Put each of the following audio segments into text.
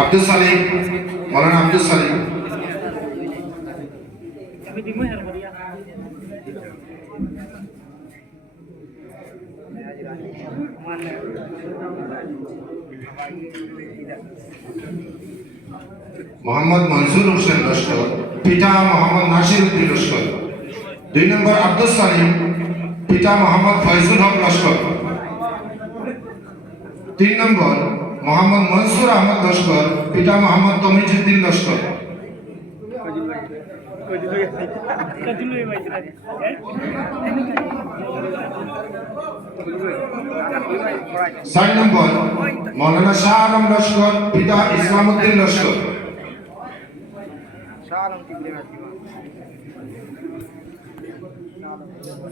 আব্দুল সালিম, মৌলানা আব্দুল সালিম। মোহাম্মদ মনসুর হোসেন লস্কর, পিতা মোহাম্মদ নাসির উদ্দিন লস্কর। 2 নম্বর আব্দুল সালিম, পিতা মোহাম্মদ ফয়জুল হক লস্কর। 3 নম্বর মোহাম্মদ মনসুর আহমদ লস্কর, পিতা মোহাম্মদ তমিজউদ্দিন লস্কর। 4 নম্বর মৌলানা শাহ আলম লস্কর, পিতা ইসলামউদ্দিন লস্কর।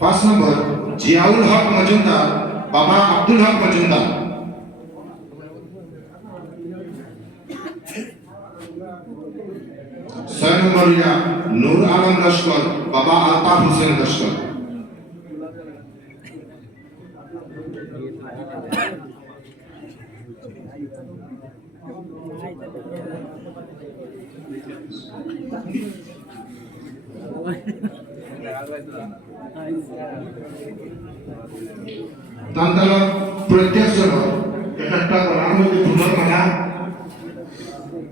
5 নম্বর জিয়াউল হক মজুমদার, বাবা আব্দুল হক মজুমদার। 6 নম্বর নূর আলম লস্কর, বাবা আলতাফ হোসেন লস্কর। প্রত্যেক জন একটা কোরআন মধ্যে ফুলের মালা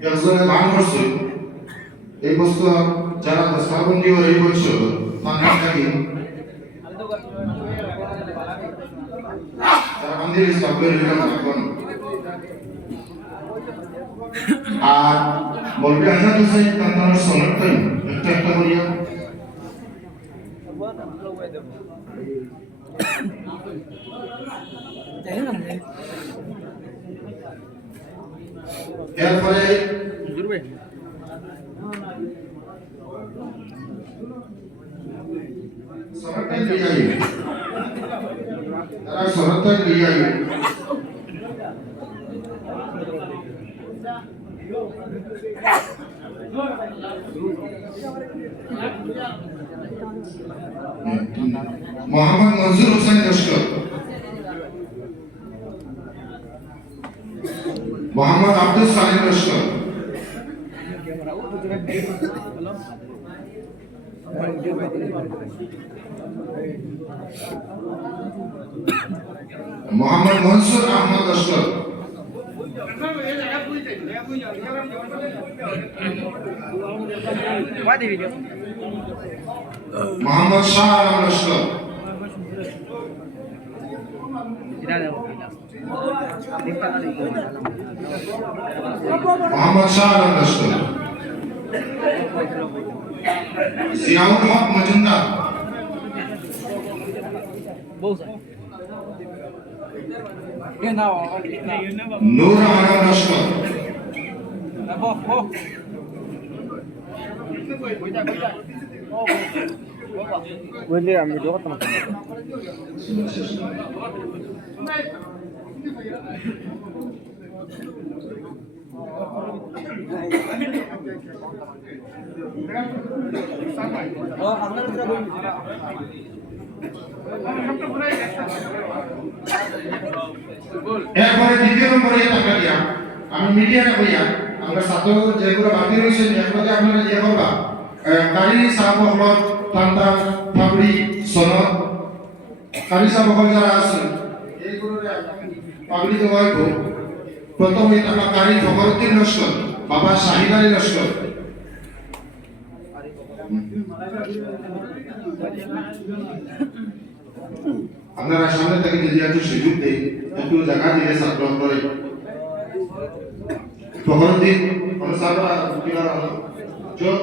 একজনে দান করছে। এই বছর যারা দস্তাবন্দি ও এই বছর তারা থাকি তারা মন্দিরে সবগুলো রাখবেন। আর বলবে আজাদ হোসেন তার সনদটাই একটা একটা করিয়া এরপরে সনদটাই লিয়ে আইবে, তারা সনদটাই লিয়ে আইবে। মোহাম্মদ মনসুর হোসেন লস্কর, মোহাম্মদ আব্দুল সালিম লস্কর, মোহাম্মদ মনসুর আহমদ লস্কর, মোহাম্মদ শাহ আলম লস্কর, মোহাম্মদ শাহ আলম লস্কর, জিয়াউল হক মজুমদার, নূর আলম লস্কর, বললে আমি দেখতাম এরপরে দ্বিতীয় নম্বরে টাকা দিয়া আমি মিডিয়াটা কইয়া আমরা ছাত্র যেগুলো বাকি রয়েছে এগুলোতে আপনারা ইয়ে করবা কারি সাহেব হল পান্তা ফাবরি সনদ কারি সাহেব হল যারা আছে এইগুলোরে পাবলি দেওয়া হইব। প্রথম এই টাকা কারি ফখরুদ্দিন লস্কর, বাবা শাহিদ আলী লস্কর। আপনারা সামনে থেকে যদি একটু সুযোগ দেয় একটু জায়গা দিলে ছাত্র করে ফখরুদ্দিন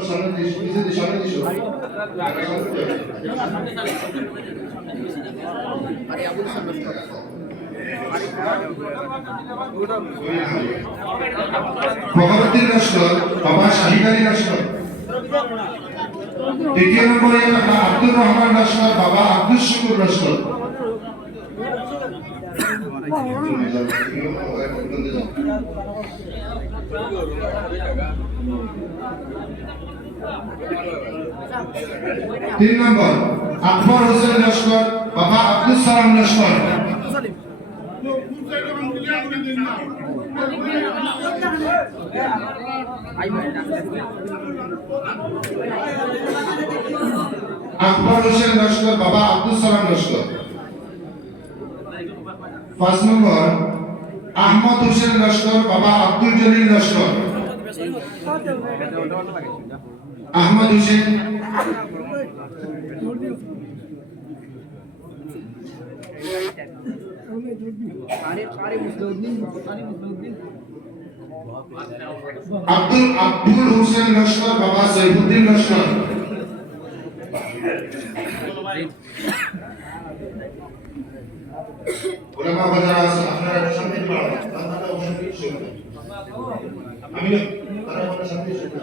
সামনে দিস ফখরুদ্দিন লস্কর, বাবা শাহিদ আলী লস্কর। দ্বিতীয় নম্বরে আব্দুর রহমান লস্কর, বাবা আব্দুল শুকুর লস্কর। তিন নম্বর আকবর হোসেন লস্কর, বাবা আব্দুল সালাম লস্কর। আকবর হোসেন লস্কর বাবা আব্দুল সালাম লস্কর। 5 নম্বর আহমদ হোসেন লস্কর বাবা আব্দুল জলিল লস্কর। আহমদ হোসেন। 'আব্দুল হোসেন লস্কর বাবা সৈফুদ্দিন লস্কর। ওলামা বাজার আছে আপনারা শান্তি পাওয়া আপনারা শান্তি শুনুন আমি না তারা আপনারা শান্তি শুনুন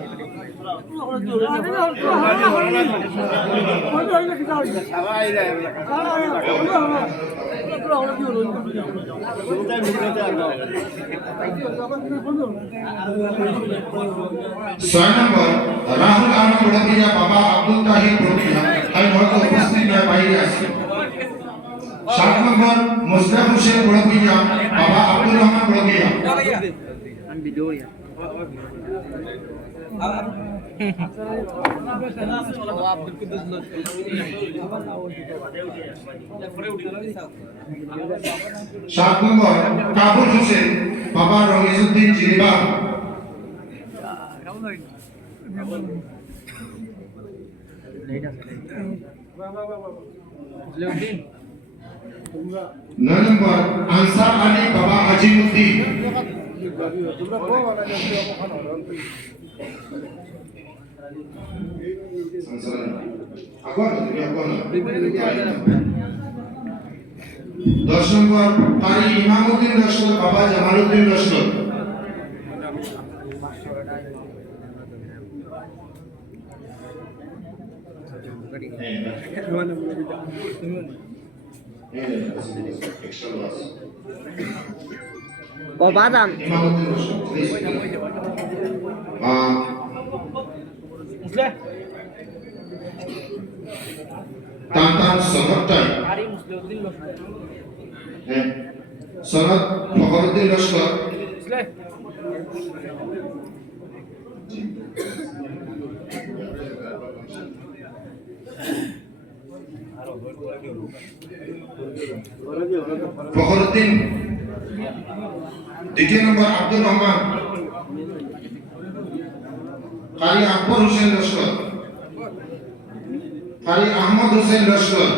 ছয় নম্বর রাহুল আলম বড়পিয়া বাবা আব্দুল তাহির বড়পিয়া আমি হয়তো উপস্থিত নয় বাইরে আছি। 7 নম্বর মুসলিম হোসেন বড়পিয়া বাবা আব্দুর রহমান বড়পিয়া। আমি ভিডিও ইয়া 7 নম্বর কাবুল হোসেন বাবা রমিজউদ্দিন জিরিবা। 9 নম্বর আনসার আলী বাবা আজিমউদ্দিন। 10 নম্বর কারি ইমামউদ্দিন লস্কর বাবা Jamaluddin Laskar. 'Tantan Sonattai Sonat Fakhruddin Lashkar। 'Fakhruddin। 2 নম্বর আব্দুর রহমান। কারি আকবর হোসেন লস্কর। কারি আহমদ হোসেন লস্কর।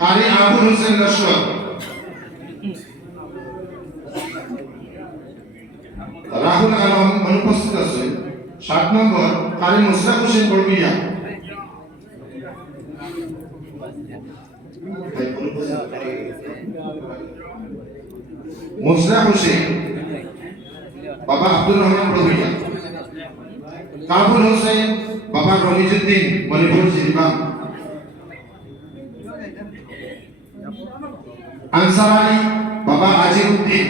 কারি আবুল হোসেন লস্কর। রাহুল আলম অনুপস্থিত আছে। 7 নম্বর কারি মুশরাফ হোসেন বড়পিয়া। মুশরাফ হোসেন বাবা আব্দুর রহমান বড়পিয়া। কাবুল হোসেন বাবা রমিজউদ্দিন মণিপুর জিরিবাম। আনসার আলী বাবা আজিমউদ্দিন।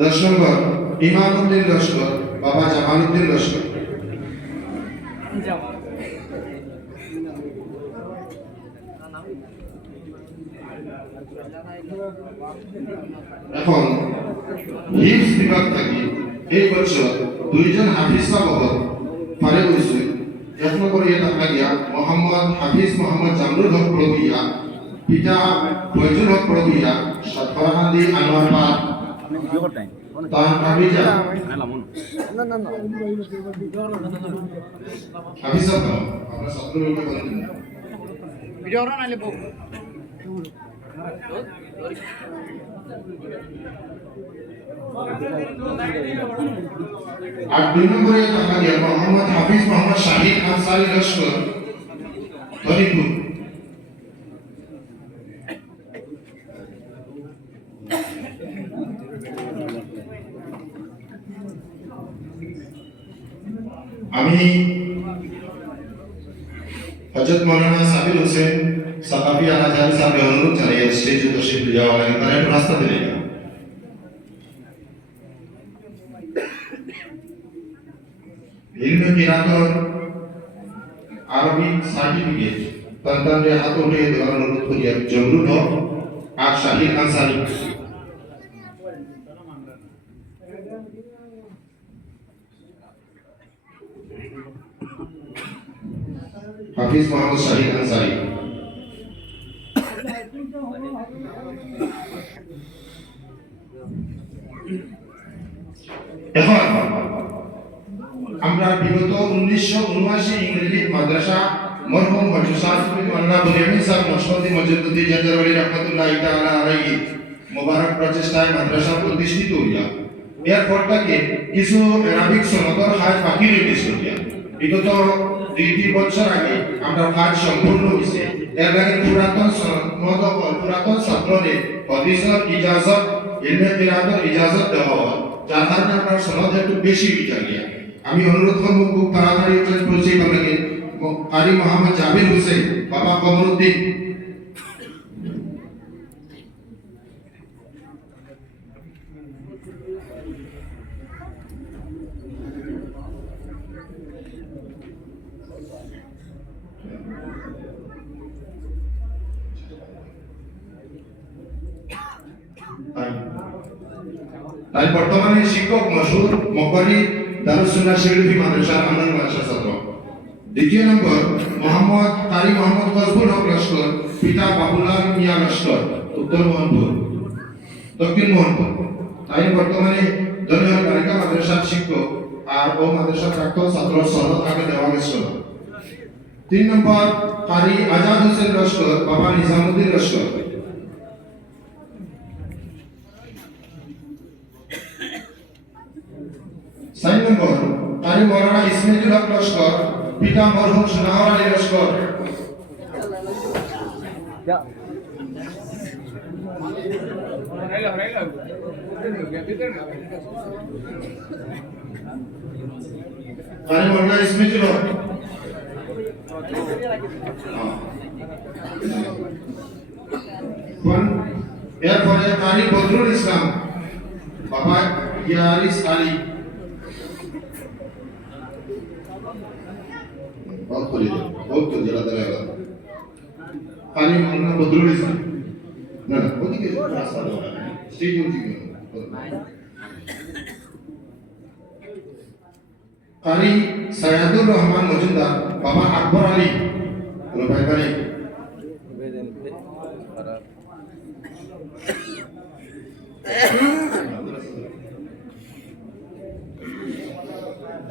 10 নম্বর ইমামউদ্দিন লস্কর বাবা জামালউদ্দিন লস্কর। এখন হিফজ বিভাগ থেকে এই বছর 2 জন হাফিজ বাবদ ফারেক হয়েছে। 1 নম্বর এটা লাগিয়া মোহাম্মদ হাফিজ মোহাম্মদ জামরুল হক বড়পিয়া, পিতা ফয়জুল হক বড়পিয়া, ফরহাদি আনোয়ার পাক, তার হাফিজা হাফিজ আপনারা ছাত্র ভিডিও নাইলে বউ। আর 2 নম্বরে টাকা দিয়া মোহাম্মদ হাফিজ মোহাম্মদ শাহিদ আনসারী লস্কর ধনীপুর। আমি হযরত মাওলানা সাবির হোসেন সাকাফি আলাজারি সাহেব অনুরোধ জানাই স্টেজে তশরিফ দেওয়া লাগে তারা একটু রাস্তা দিলেন। ইলমে কিরাতর আরবিক সার্টিফিকেট সন্তানদের হাতে উঠে দেওয়ার অনুরোধ করি জমরুল হক আর শাহিদ আনসারি। হাফিজ মোহাম্মদ শাহিদ আনসারি। এখন আমরা বিগত 1979 ইংরেজি মাদ্রাসা মরহুম হযরত সাইফুল মান্না বুনিয়ামিন সাহেব মশহদি মজদুদ্দিন জাজারওয়ালি রাহমাতুল্লাহি তাআলা আলাইহি মোবারক প্রচেষ্টায় মাদ্রাসা প্রতিষ্ঠিত হইয়া এরপর থেকে কিছু আরবিক সনদর কাজ বাকি রয়ে গেছে। বিগত 2-3 বছর আগে আমরা কাজ সম্পূর্ণ হয়েছে। এর আগে পুরাতন সনদ পুরাতন ছাত্রদের হাদিসের ইজাজত ইলমে কিরাতের ইজাজত দেওয়া হয়, যার কারণে আপনার সনদ একটু বেশি বিচার গিয়া। আমি অনুরোধ করবো খুব তাড়াতাড়ি পরিচয় আপনাকে কারি মোহাম্মদ জাবির হোসেন বাবা কমরুদ্দিন। তাই বর্তমানে শিক্ষক মশহুর মকবরি দারুস সুন্নাহ শরীফি মাদ্রাসার আনন্দ মাদ্রাসা ছাত্র। দ্বিতীয় নম্বর মোহাম্মদ কারি মোহাম্মদ কসবুল হক লস্কর, পিতা বাবুলাল মিয়া লস্কর, উত্তর মোহনপুর দক্ষিণ মোহনপুর। তাই বর্তমানে দনিয়ার বালিকা মাদ্রাসার শিক্ষক আর ও মাদ্রাসার প্রাক্তন ছাত্র সনদ আগে দেওয়া গেছিল। 3 নম্বর কারি আজাদ হোসেন লস্কর, বাবা নিজামুদ্দিন লস্কর। 4 নম্বর কারি মৌলানা ইসমাইল হক লস্কর, পিতা মরহুম সোনাহর আলী লস্কর। কারি মৌলানা ইসমাইল হক। এরপরে কারি বদরুল ইসলাম, বাবা ইয়ারিস আলী। बहुत तो जरा दे रहा काली मोहम्मद बदरुल इस्लाम ना ना ओदिके रास्ता दो स्टेज ओदिके काली सैयदुर रहमान मजुमदार, बाबा अकबर अली। बोलो भाई भाई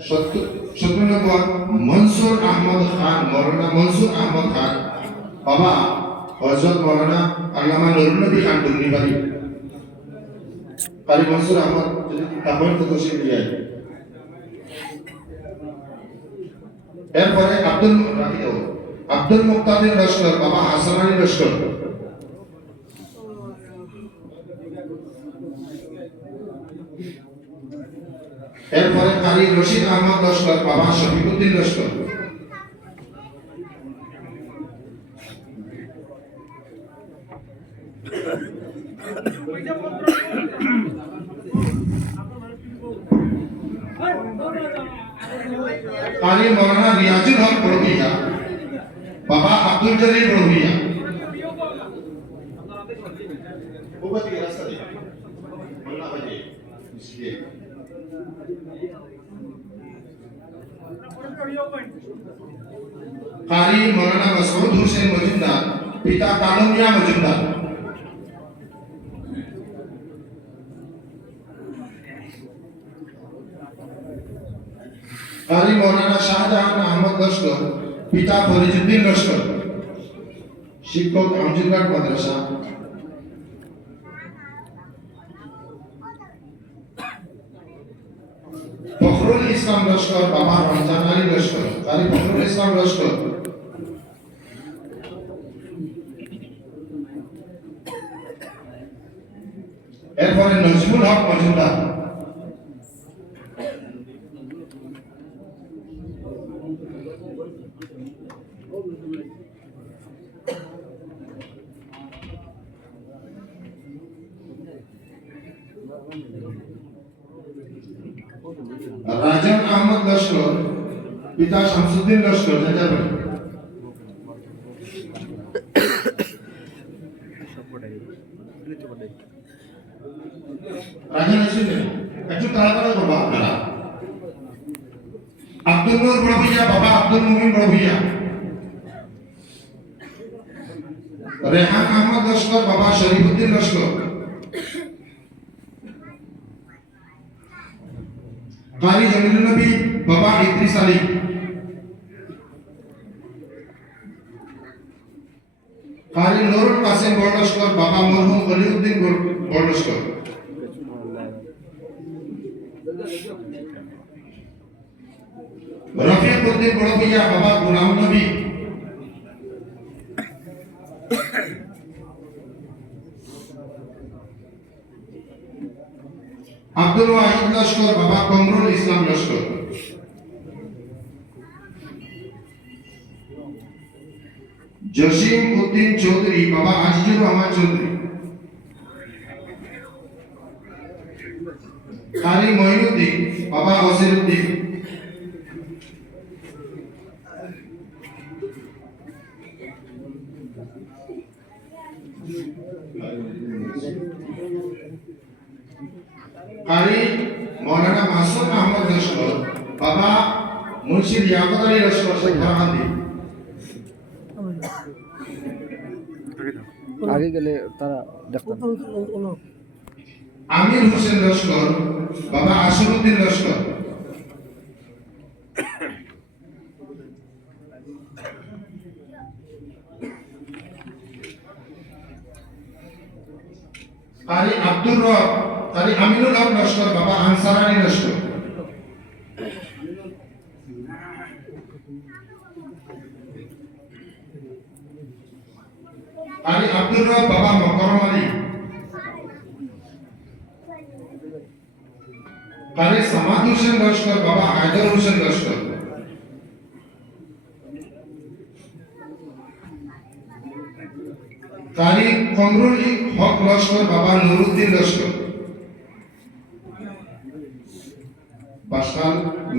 सत्रह नंबर मंसूर अहमद खान, मौलाना मंसूर अहमद खान, बाबा हजरत मौलाना अल्लामा नुरुल नबी खान दुगनीबाड़ी। काली मंसूर अहमद ताहर तो तशरीफ लिया है। एरपरे अब्दुल मुक्तादिर लश्कर, बाबा हासन अली लश्कर। এরপরে কারি রশিদ আহমদ লস্কর, বাবা শফিকুদ্দিন লস্কর। কারি মৌলানা রিয়াজুল হক বড়ভিয়া, বাবা আব্দুল জলিল বড়ভিয়া। कारी मौलाना मसूद हुसैन मजुमदार, पिता कालू मियां मजुमदार। कारी मौलाना शाहजहान अहमद लश्कर, पिता फरीजुद्दीन लश्कर, शिक्षक আমজিদঘাট মাদ্রাসা। ফখরুল ইসলাম লস্কর, বাবা রমজান আলী লস্কর। কারি ফখরুল ইসলাম লস্কর। এরপরে নজমুল হক মজুমদার। রাজন আহমদ লস্কর, পিতা শামসুদ্দিন লস্কর যাযাবর রাজা শুনে একটু তাড়াতাড়ি করবা আপনারা আব্দুল নূর বড় ভূঁইয়া বাবা আব্দুল মুমিন বড় ভূঁইয়া রেহান আহমদ লস্কর বাবা শরীফুদ্দিন লস্কর কারি জমিলুল নবী বাবা ইদ্রিস আলী কারি নুরুল কাসিম বড় লস্কর বাবা মরহুম অলিউদ্দিন বড় লস্কর রফিক উদ্দিন বড় ভূঁইয়া বাবা গোলাম নবী আব্দুল ওয়াহিদ লস্কর বাবা কমরুল ইসলাম লস্কর জসিম উদ্দিন চৌধুরী বাবা আজিজুর রহমান চৌধুরী কারি মঈনুদ্দিন বাবা ওসিরউদ্দিন কারি মৌলানা মাসুদ আহমদ লস্কর বাবা মুন্সি লিয়াকত আলী লস্কর শেখান্দি আগে গেলে তারা দেখতেন আমির হোসেন লস্কর বাবা আসরউদ্দিন লস্কর কারি আব্দুর রব কারি আমিনুল হক লস্কর বাবা আনসার আলী লস্কর কারি আব্দুর রব বাবা মকরম আলী কারি সামাদ হোসেন লস্কর বাবা হায়দার হোসেন লস্কর কারি কমরুল হক লস্কর বাবা নুরুদ্দিন লস্কর পাশকাল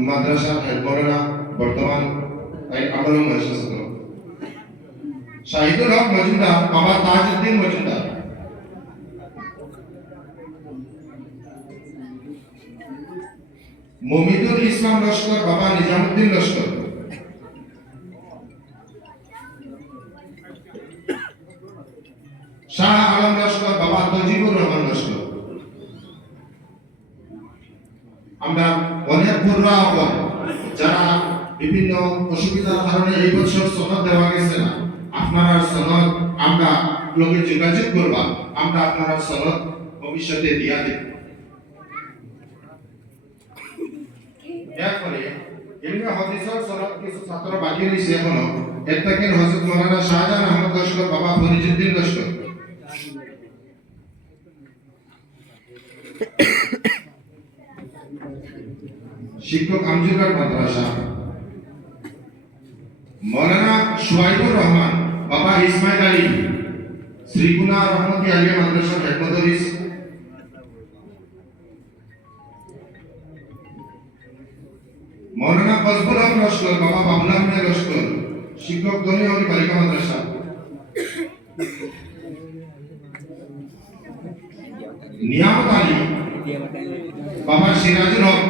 মাদ্রাসা হেডমোলানা বর্তমান আমল মহেশ শাহিদুল হক মজুমদার বাবা তাজউদ্দিন মজুমদার মুমিদুল ইসলাম লস্কর বাবা নিজামুদ্দিন লস্কর শাহ আলম লস্কর বাবা তজিবুর রহমান লস্কর আমরা অনেক পূর্বা যারা বিভিন্ন অসুবিধার কারণে এই বছর সনদ দেওয়া গেছে না আপনারা সনদ আমরা লোকে যোগাযোগ করবা আমরা আপনারা সনদ ভবিষ্যতে দিয়া দেব এরপরে ইলমে হাদিসের সনদ কিছু ছাত্র বাকি রয়েছে এখনো এর থেকে হযরত মাওলানা শাহজাহান আহমদ লস্কর বাবা ফরিজউদ্দিন লস্কর শিক্ষক আমজুরঘাট মাদ্রাসা মৌলানা শুআইবুর রহমান বাবা ইসমাইল আলী শ্রীগুনা রহমতি আলিয়া মাদ্রাসা হেডমাদ্রিস মৌলানা ফজলুল হক লস্কর বাবা বাবুল আহমেদ লস্কর শিক্ষক দনিহরি বালিকা মাদ্রাসা নিয়ামত আলী বাবা সিরাজুল হক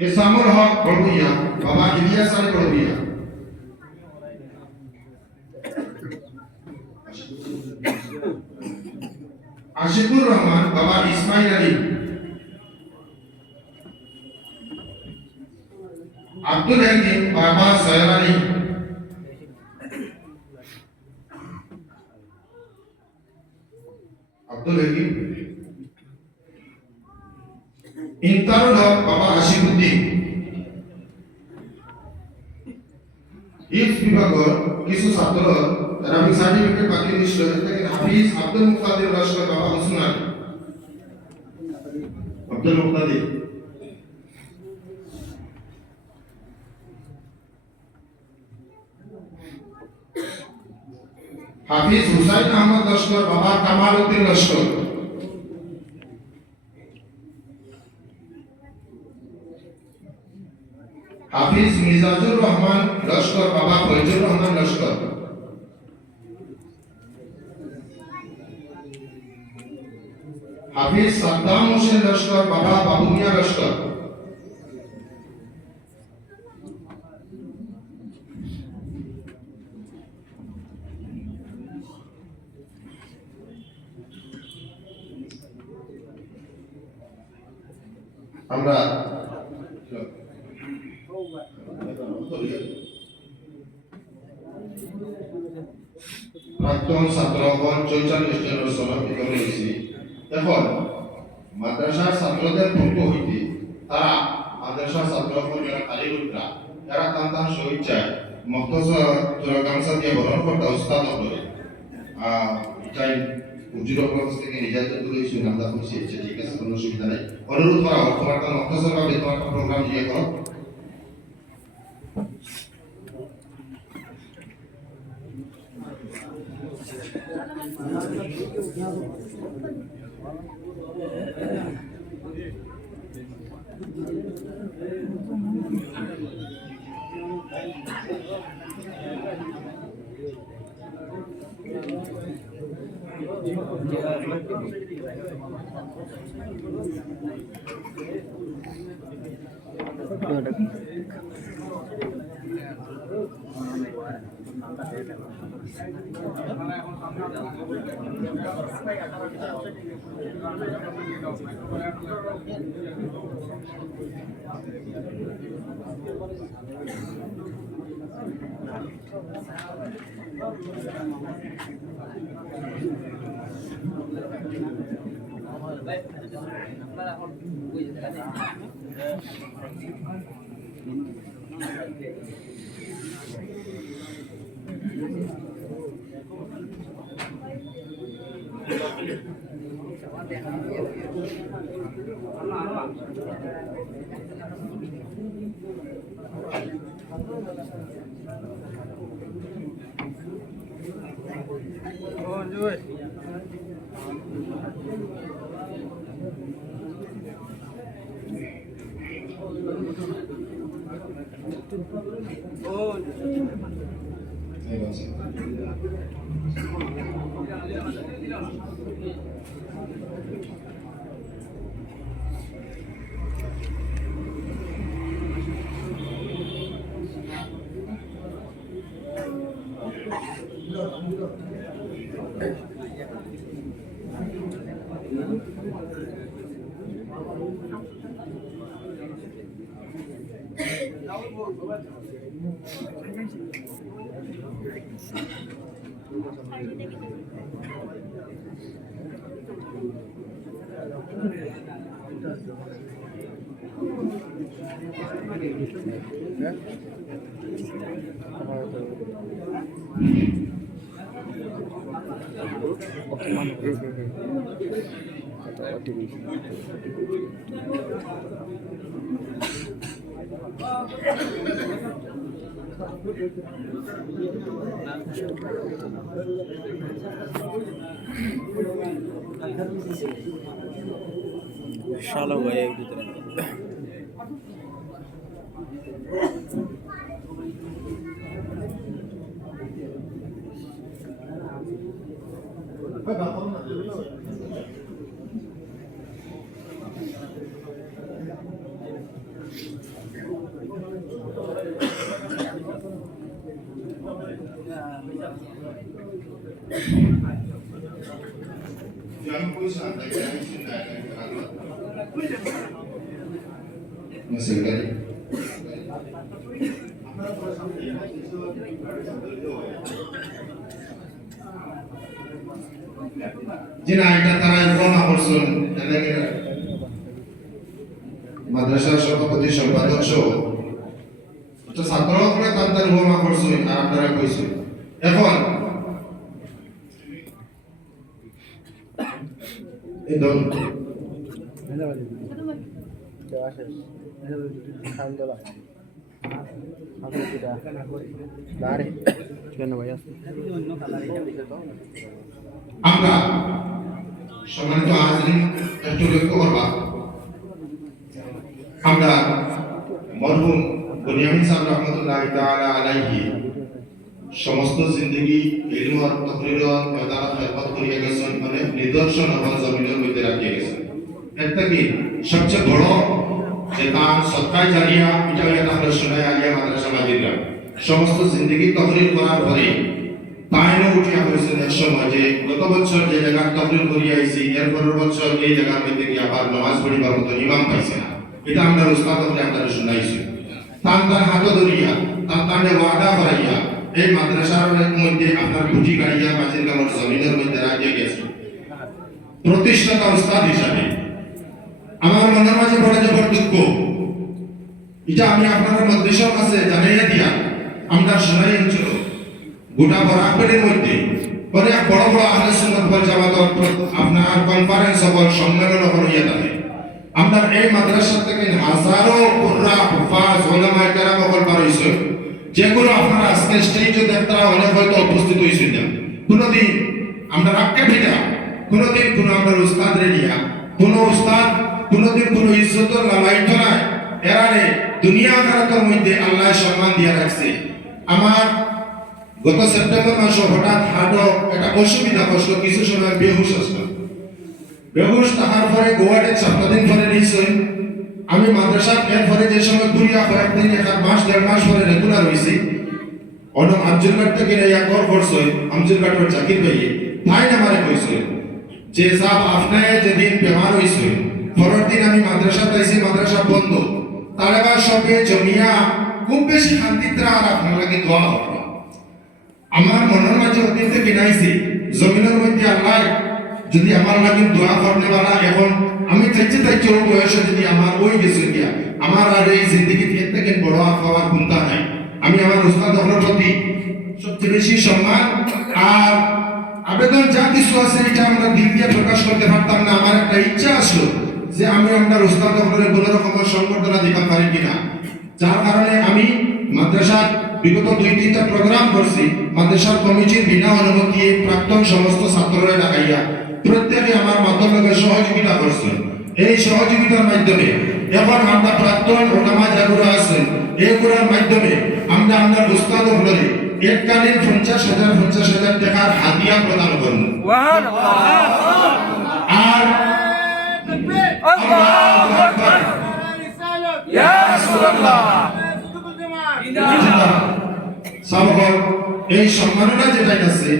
এসামুল হক বড়ভূঁইয়া বাবা ইলিয়াস আলী বড়ভূঁইয়া আশিকুর রহমান বাবা ইসমাইল আলী আব্দুল হাকিম বাবা সৈয়দ আলী আব্দুল হাকিম ইন্তারুল হক বাবা আসিফউদ্দিন হিফজ বিভাগের কিছু ছাত্র রাবি সার্টিফিকেট বাকি নিশ্চয় থেকে হাফিজ আব্দুল মুক্তাদির লস্কর বাবা হোসেন আলী আব্দুল মুক্তাদির হাফিজ হুসাইন আহমদ লস্কর বাবা কামাল উদ্দিন লস্কর হাফিজ মিজাজুর রহমান লস্কর বাবা ফয়জুর রহমান লস্কর, হাফিজ সাদ্দাম হোসেন লস্কর বাবা বাবু মিয়া লস্কর, আমরা প্রাক্তন ছাত্রগণ ৪৪ জনের সমাপিত হয়েছি। এখন মাদ্রাসার ছাত্রদের পক্ষ হইতে তারা মাদ্রাসার ছাত্রগণ যারা তালিমুদ্রা যারা তান্তান শহীদ চায় মক্তসর জোড়া গামছা দিয়ে বরণ করতে উস্তাদ করে চাই উজ্জুর অবকাশ থেকে নির্যাতন করে ইস্যু নামদা করছি ঠিক আছে, কোনো অসুবিধা নেই। অনুরোধ করা হোক তোমার একটা মক্তসর বা তোমার একটা প্রোগ্রাম দিয়ে করো। শালা ভাই এক ভিতরে जिन आयता तारा इफोमा করছেন এলাকে মাদ্রাসার সভাপতি সম্পাদক সহ তো ছাত্ররা তাদের ইফোমা করছেন আর আপনারা কইছেন এখন এই দল আমরা সম্মানিত হাজিরিন একটু লক্ষ্য করবা আমরা মরহুম বুনিয়ামিন সাহেব রহমতুল্লাহ তাআলা আলাইহি সমস্ত জিন্দগি ইলম আর তাকরিরত ময়দানে খেদমত করিয়া গেছেন, অনেক নিদর্শন এবং জমিনের মধ্যে রাখিয়া গেছেন। একটা কি সবচেয়ে বড় যে তার সৎকায় জারিয়া এটা হইয়া তাহলে শোনায় আলিয়া মাদ্রাসা মাদিরা সমস্ত জিন্দগি তকরির করার পরে তাইনো উঠিয়া করেছেন এক সময় যে গত বছর যে জায়গার তকরির করিয়া আইছি এর পরের বছর এই জায়গার মধ্যে গিয়ে আবার নামাজ পড়িবার মতো ইমাম পাইছে না। এটা আমরা উস্তাদ হলে আপনারা শুনাইছি। তার হাত ধরিয়া তার ওয়াদা করাইয়া এই মাদ্রাসার মধ্যে আপনার খুঁটি গাড়িয়া মাঝের গ্রামের জমিনের মধ্যে রাখিয়ে গেছে প্রতিষ্ঠাতা উস্তাদ হিসাবে। আমার মনের মাঝে বড় জবর দুঃখ, এটা আমি আপনাদের মধ্যের কাছে জানাইয়া দিয়া আমরা শোনাই হচ্ছিল গোটা বরাকবের মধ্যে অনেক বড় বড় আহলে সুন্নাত ওয়াল জামাত আপনার কনফারেন্স হল সম্মেলন হইয়া থাকে। আমরা এই মাদ্রাসা থেকে হাজারো কুররা হুফাজ উলামায়ে কেরাম হল বার হইছে, যেগুলো আপনারা আজকে স্টেজে দেখতারা অনেক হয়তো উপস্থিত হইছেন না। কোনদিন আমরা রাখকে ভিটা কোনদিন কোন আমরা উস্তাদ রেডিয়া কোন উস্তাদ কোনদিন কোন ইজ্জতের লালাইতো না এরারে দুনিয়া আখিরাতের মধ্যে আল্লাহ সম্মান দিয়া রাখছে। আমার গত সেপ্টেম্বর মাসে হঠাৎ হার্টও একটা অসুবিধা কষ্ট কিছু সময় বেহুশ আসলাম। বেহুশ থাকার পরে গোয়াতে 7 দিন পরে নিয়েছেন আমি মাদ্রাসা এর পরে যে সময় ঘুরিয়া কয়েকদিন 1 মাস 1.5 মাস পরে রেগুলার হয়েছি। অনেক আমজুরঘাট থেকে ইয়া কর করছে আমজুরঘাটের জাকির ভাই তাই আমারে কইছে যে সাহেব আপনার যেদিন বেমার হয়েছে পরের দিন আমি মাদ্রাসা পাইছি, মাদ্রাসা বন্ধ, তালেবা সবে জমিয়া খুব বেশি শান্তিতে আর আপনার লাগে দোয়া হবে। আমার মনের মাঝে অতীত থেকে নাইছি জমিনের মধ্যে আল্লাহ যদি আমার লাগে দোয়া করতে পারা এখন আমি চাইছি তাই চোর বয়সে যদি আমার ওই গেছে গিয়া আমার আর এই জিন্দগি থেকে বড় খাওয়ার চিন্তা নাই। আমি আমার উস্তাদ হলের প্রতি সবচেয়ে বেশি সম্মান আর আবেদন যা কিছু আছে এটা আমরা দিল দিয়ে প্রকাশ করতে পারতাম না। আমার একটা ইচ্ছা আসলো যে আমি আমার উস্তাদ হলের কোনো রকমের সংবর্ধনা দিতে পারি কিনা, যার কারণে আমি মাদ্রাসার বিগত 2-3টা প্রোগ্রাম করছি। মাদ্রাসার কমিটির বিনা অনুমতি প্রাক্তন সমস্ত ছাত্ররা ডাকাইয়া প্রত্যেকে আমার মাধ্যমে সহযোগিতা করছেন। এই সহযোগিতার মাধ্যমে এখন আমরা প্রাক্তন ওলামা যারা আছেন এগুলোর মাধ্যমে আমরা আমার উস্তাদ হলরে এককালীন 50,000 টাকার হাদিয়া প্রদান করব। আর আল্লাহু আকবার ইয়া রাসূলুল্লাহ সাবকল এই সম্মাননা যেটা আছে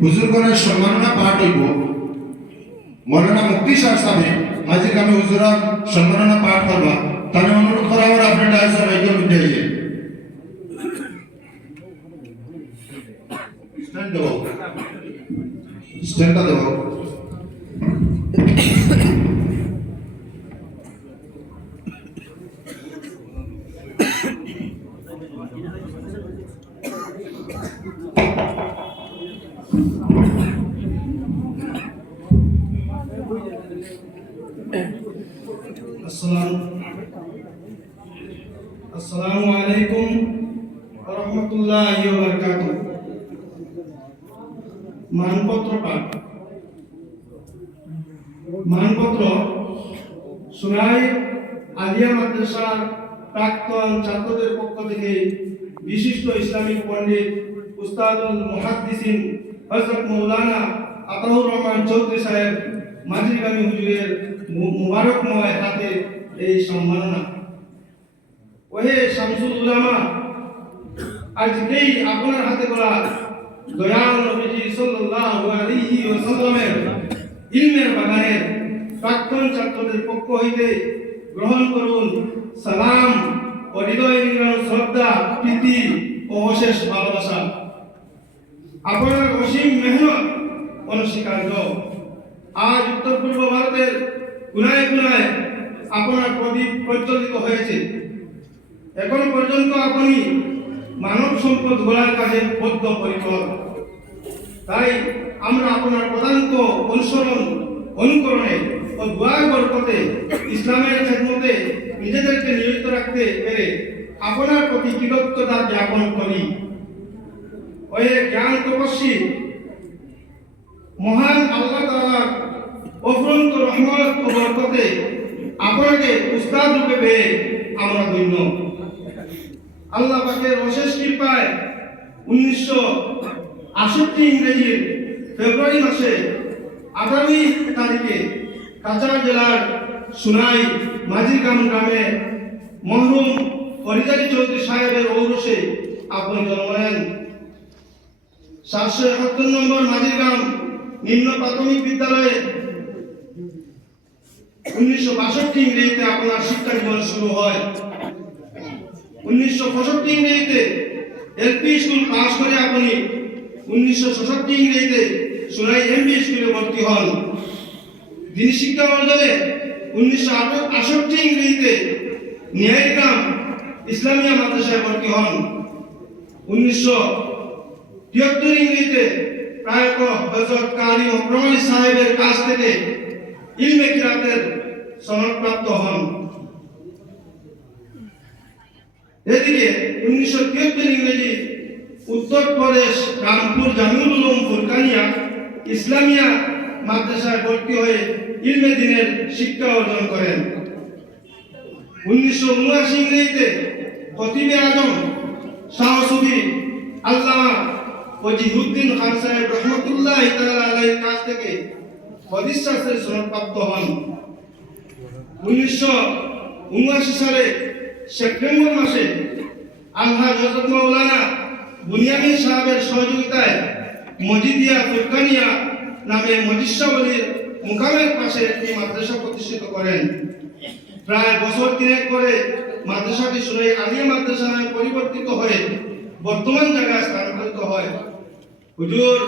হুজুরগণের সম্মাননা পাঠ হইব। মৌলানা মুফতি সাহেব মাঝে আমি হুজুরা সম্মাননা পাঠ করবা তাহলে অনুরোধ করা হলো আপনার ডায়াসে বাইকের মধ্যে এসে স্ট্যান্ড দেবো, স্ট্যান্ডটা দেবো। আসসালামু আলাইকুম ওয়া রাহমাতুল্লাহি ওয়া বারাকাতুহু। মানপত্র পাঠ। মানপত্র সুনাই আলিয়া মাদ্রাসার প্রাক্তন ছাত্রদের পক্ষ থেকে বিশিষ্ট ইসলামিক পণ্ডিত উস্তাদুল মুহাদ্দিসিন হযরত মাওলানা আতাউর রহমান চৌধুরী সাহেব মাঝিগামী হুজুরের মুবারকময় হাতে এই সম্মাননা। ওহে শামসুল উলামা, আজকেই আপনার হাতে করা দয়াল নবীজি সাল্লাল্লাহু আলাইহি ওয়াসাল্লামের ইলমের বাগানের প্রাক্তন ছাত্রদের পক্ষ হইতে গ্রহণ করুন সালাম ও হৃদয় নিংড়ানো শ্রদ্ধা, প্রীতি ও অশেষ ভালোবাসা। আপনার অসীম মেহনত অনস্বীকার্য। আজ উত্তর পূর্ব ভারতের কোনায় কোনায় আপনার প্রদীপ প্রজ্বলিত হয়েছে। এখন পর্যন্ত আপনি মানব সম্পদ গড়ার কাজে বদ্ধপরিকর। তাই আমরা আপনার পদাঙ্ক অনুসরণ অনুকরণে ও দোয়ার বরকতে ইসলামের খেদমতে নিজেদেরকে নিয়োজিত রাখতে পেরে আপনার প্রতি কৃতজ্ঞতা জ্ঞাপন করি। ওই জ্ঞান তপস্বী মহান আল্লাহ তাআলার অফুরন্ত রহমত ও বরকতে আপনাকে উস্তাদ রূপে পেয়ে আমরা ধন্য। আল্লাহ পাকের অশেষ কৃপায় 1968 ইংরেজির ফেব্রুয়ারি মাসে 18 তারিখে কাছাড় জেলার সুনাই মাঝিরগ্রাম গ্রামে মরহুম ফরিদারি চৌধুরী সাহেবের ঔরসে আপনি জন্ম নেন। 771 নম্বর মাঝিরগ্রাম নিম্ন প্রাথমিক বিদ্যালয়ে 1962 ইংরেজিতে আপনার শিক্ষা জীবন শুরু হয়। 1965 ইংরেজিতে এলপি স্কুল পাস করে আপনি 1966 ইংরেজিতে সুনাই এমবি স্কুলে ভর্তি হন। দিনী শিক্ষা অর্জনে 1968 ইংরেজিতে ন্যায়গ্রাম ইসলামিয়া মাদ্রাসায় ভর্তি হন। 1973 ইংরেজিতে প্রয়াত হযরত কারি মকরম আলী সাহেবের কাছ থেকে ইলমে কিরাতের সনদপ্রাপ্ত হন। এদিকে 1973 ইংরেজি উত্তরপ্রদেশ রামপুর জামিউল উলুম ফুরকানিয়া ইসলামিয়া মাদ্রাসায় ভর্তি হয়ে ইলমে দ্বীনের শিক্ষা অর্জন করেন। 1979 ইংরেজিতে খতিবে আজম শাহ সুফি আল্লামা ওয়াজিহুদ্দিন খান সাহেব রহমাতুল্লাহ তাআলা আলাইহির কাছ থেকে হাদিস শাস্ত্রের সনদপ্রাপ্ত হন। 1979 সালে সেপ্টেম্বর মাসে আলহাজ হযরত মাওলানা বুনিয়ামিন সাহেবের সহযোগিতায় মজিদিয়া ফুরকানিয়া নামে মজিদশাবলীর মুকামের পাশে একটি মাদ্রাসা প্রতিষ্ঠিত করেন। প্রায় বছর 3 পরে মাদ্রাসাটি সুনাই আলিয়া মাদ্রাসা নামে পরিবর্তিত হয়ে বর্তমান জায়গায় স্থানান্তরিত হয়। হুজুর,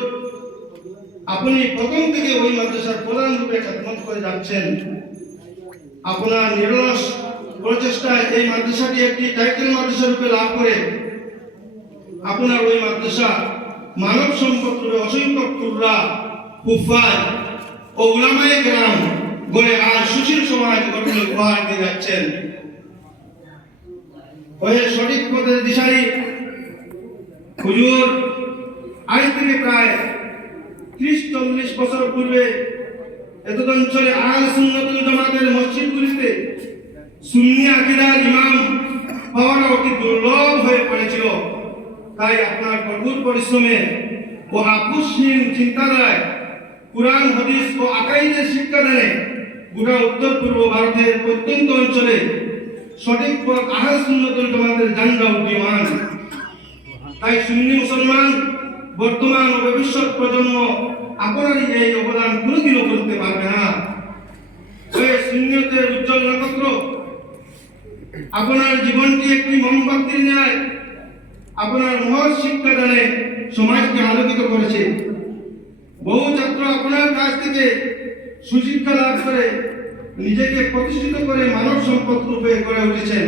আপনি প্রথম থেকে ওই মাদ্রাসার প্রধান রূপে খেদমত করে যাচ্ছেন। আপনার নিরলস প্রচেষ্টায় এই মাদ্রাসাটি একটি টাইটেল মাদ্রাসা রূপে লাভ করে আপনার ওই মাদ্রাসা মানব সম্পদ রূপে অসংখ্য কুররা, হুফাজ ও উলামায়ে কেরাম গড়ে আজ সুশীল সমাজ গঠনের উপহার দিয়ে যাচ্ছেন। ওই সঠিক পথের দিশারি হুজুর আজ থেকে প্রায় 30-40 বছর পূর্বে এতদ অঞ্চলে আহলে সুন্নাতুল জামাতের মসজিদগুলিতে সুন্নি আকীদার ইমাম পাওয়াটা অতি দুর্লভ হয়ে পড়েছিল। তাই আপনার কঠোর পরিশ্রমে ও আপোষহীন চিন্তাধারায় কুরআন হাদিস ও আকাইদের শিক্ষাদানে গোটা উত্তর পূর্ব ভারতের প্রত্যন্ত অঞ্চলে সঠিক পথ আহলে সুন্নাতুল জামাতের ঝান্ডা উড্ডীয়মান। তাই সুন্নি মুসলমান বর্তমান ও ভবিষ্যৎ প্রজন্ম আপনারই এই অবদান কোনোদিনও করতে পারবে না। ওই সুন্নিয়তের উজ্জ্বল নক্ষত্র আপনার জীবনটি একটি মোমবাতির ন্যায় আপনার মহৎ শিক্ষাদানে সমাজকে আলোকিত করেছে। বহু ছাত্র আপনার কাছ থেকে সুশিক্ষা লাভ করে নিজেকে প্রতিষ্ঠিত করে মানব সম্পদ রূপে গড়ে উঠেছেন।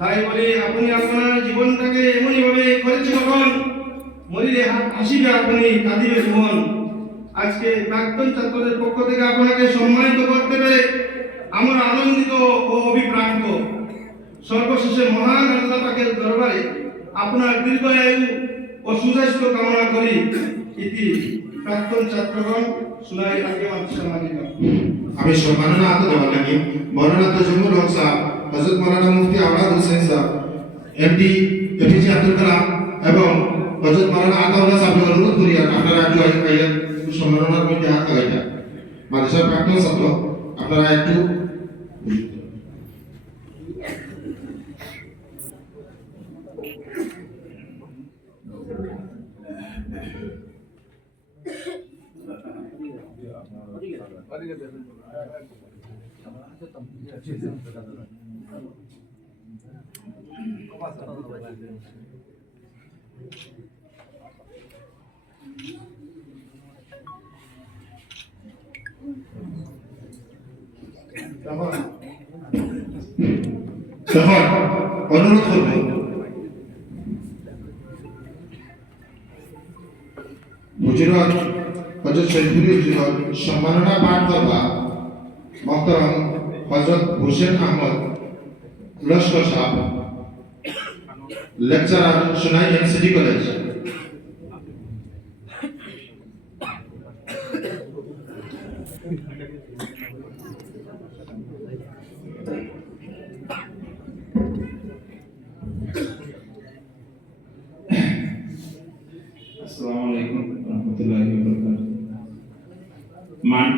তাই বলি, আপনি আপনার জীবনটাকে এমনইভাবে করেছেন যখন মরিলে হাসিবে আপনি, কাঁদিবে জীবন। আজকে প্রাক্তন ছাত্রদের পক্ষ থেকে আপনাকে সম্মানিত করতে পেরে আমরা আনন্দিত ও অভিপ্রান্ত। সর্বশেষে মহান আল্লাহ পাকের দরবারে আপনার দীর্ঘায়ু ও সুস্বাস্থ্য কামনা করি। ইতি প্রাক্তন ছাত্রগণ, সুনাই আলিয়া মাদ্রাসা মালিকা। আমি সম্মাননা আত দেওয়ার লাগি মৌলানা তাজমুল হক সাহেব, হযরত মাওলানা মুফতি আওলাদ হোসেন সাহেব, এমডি এপিজে আব্দুল কালাম এবং হযরত মাওলানা আতাউল্লাহ সাহেবকে অনুরোধ করি আপনারা একটু আইয়েন সম্মাননার মধ্যে হাত লাগাইটা। মাদ্রাসার প্রাক্তন ছাত্র আপনারা একটু তখন অনুরোধ করবে হুজুরাত হযরত শরীফুল হুজুর সম্মাননা পাঠ করবা মোহতারাম হযরত হোসেন আহমদ লস্কর সাহেব, lecturer Sunai MCD college.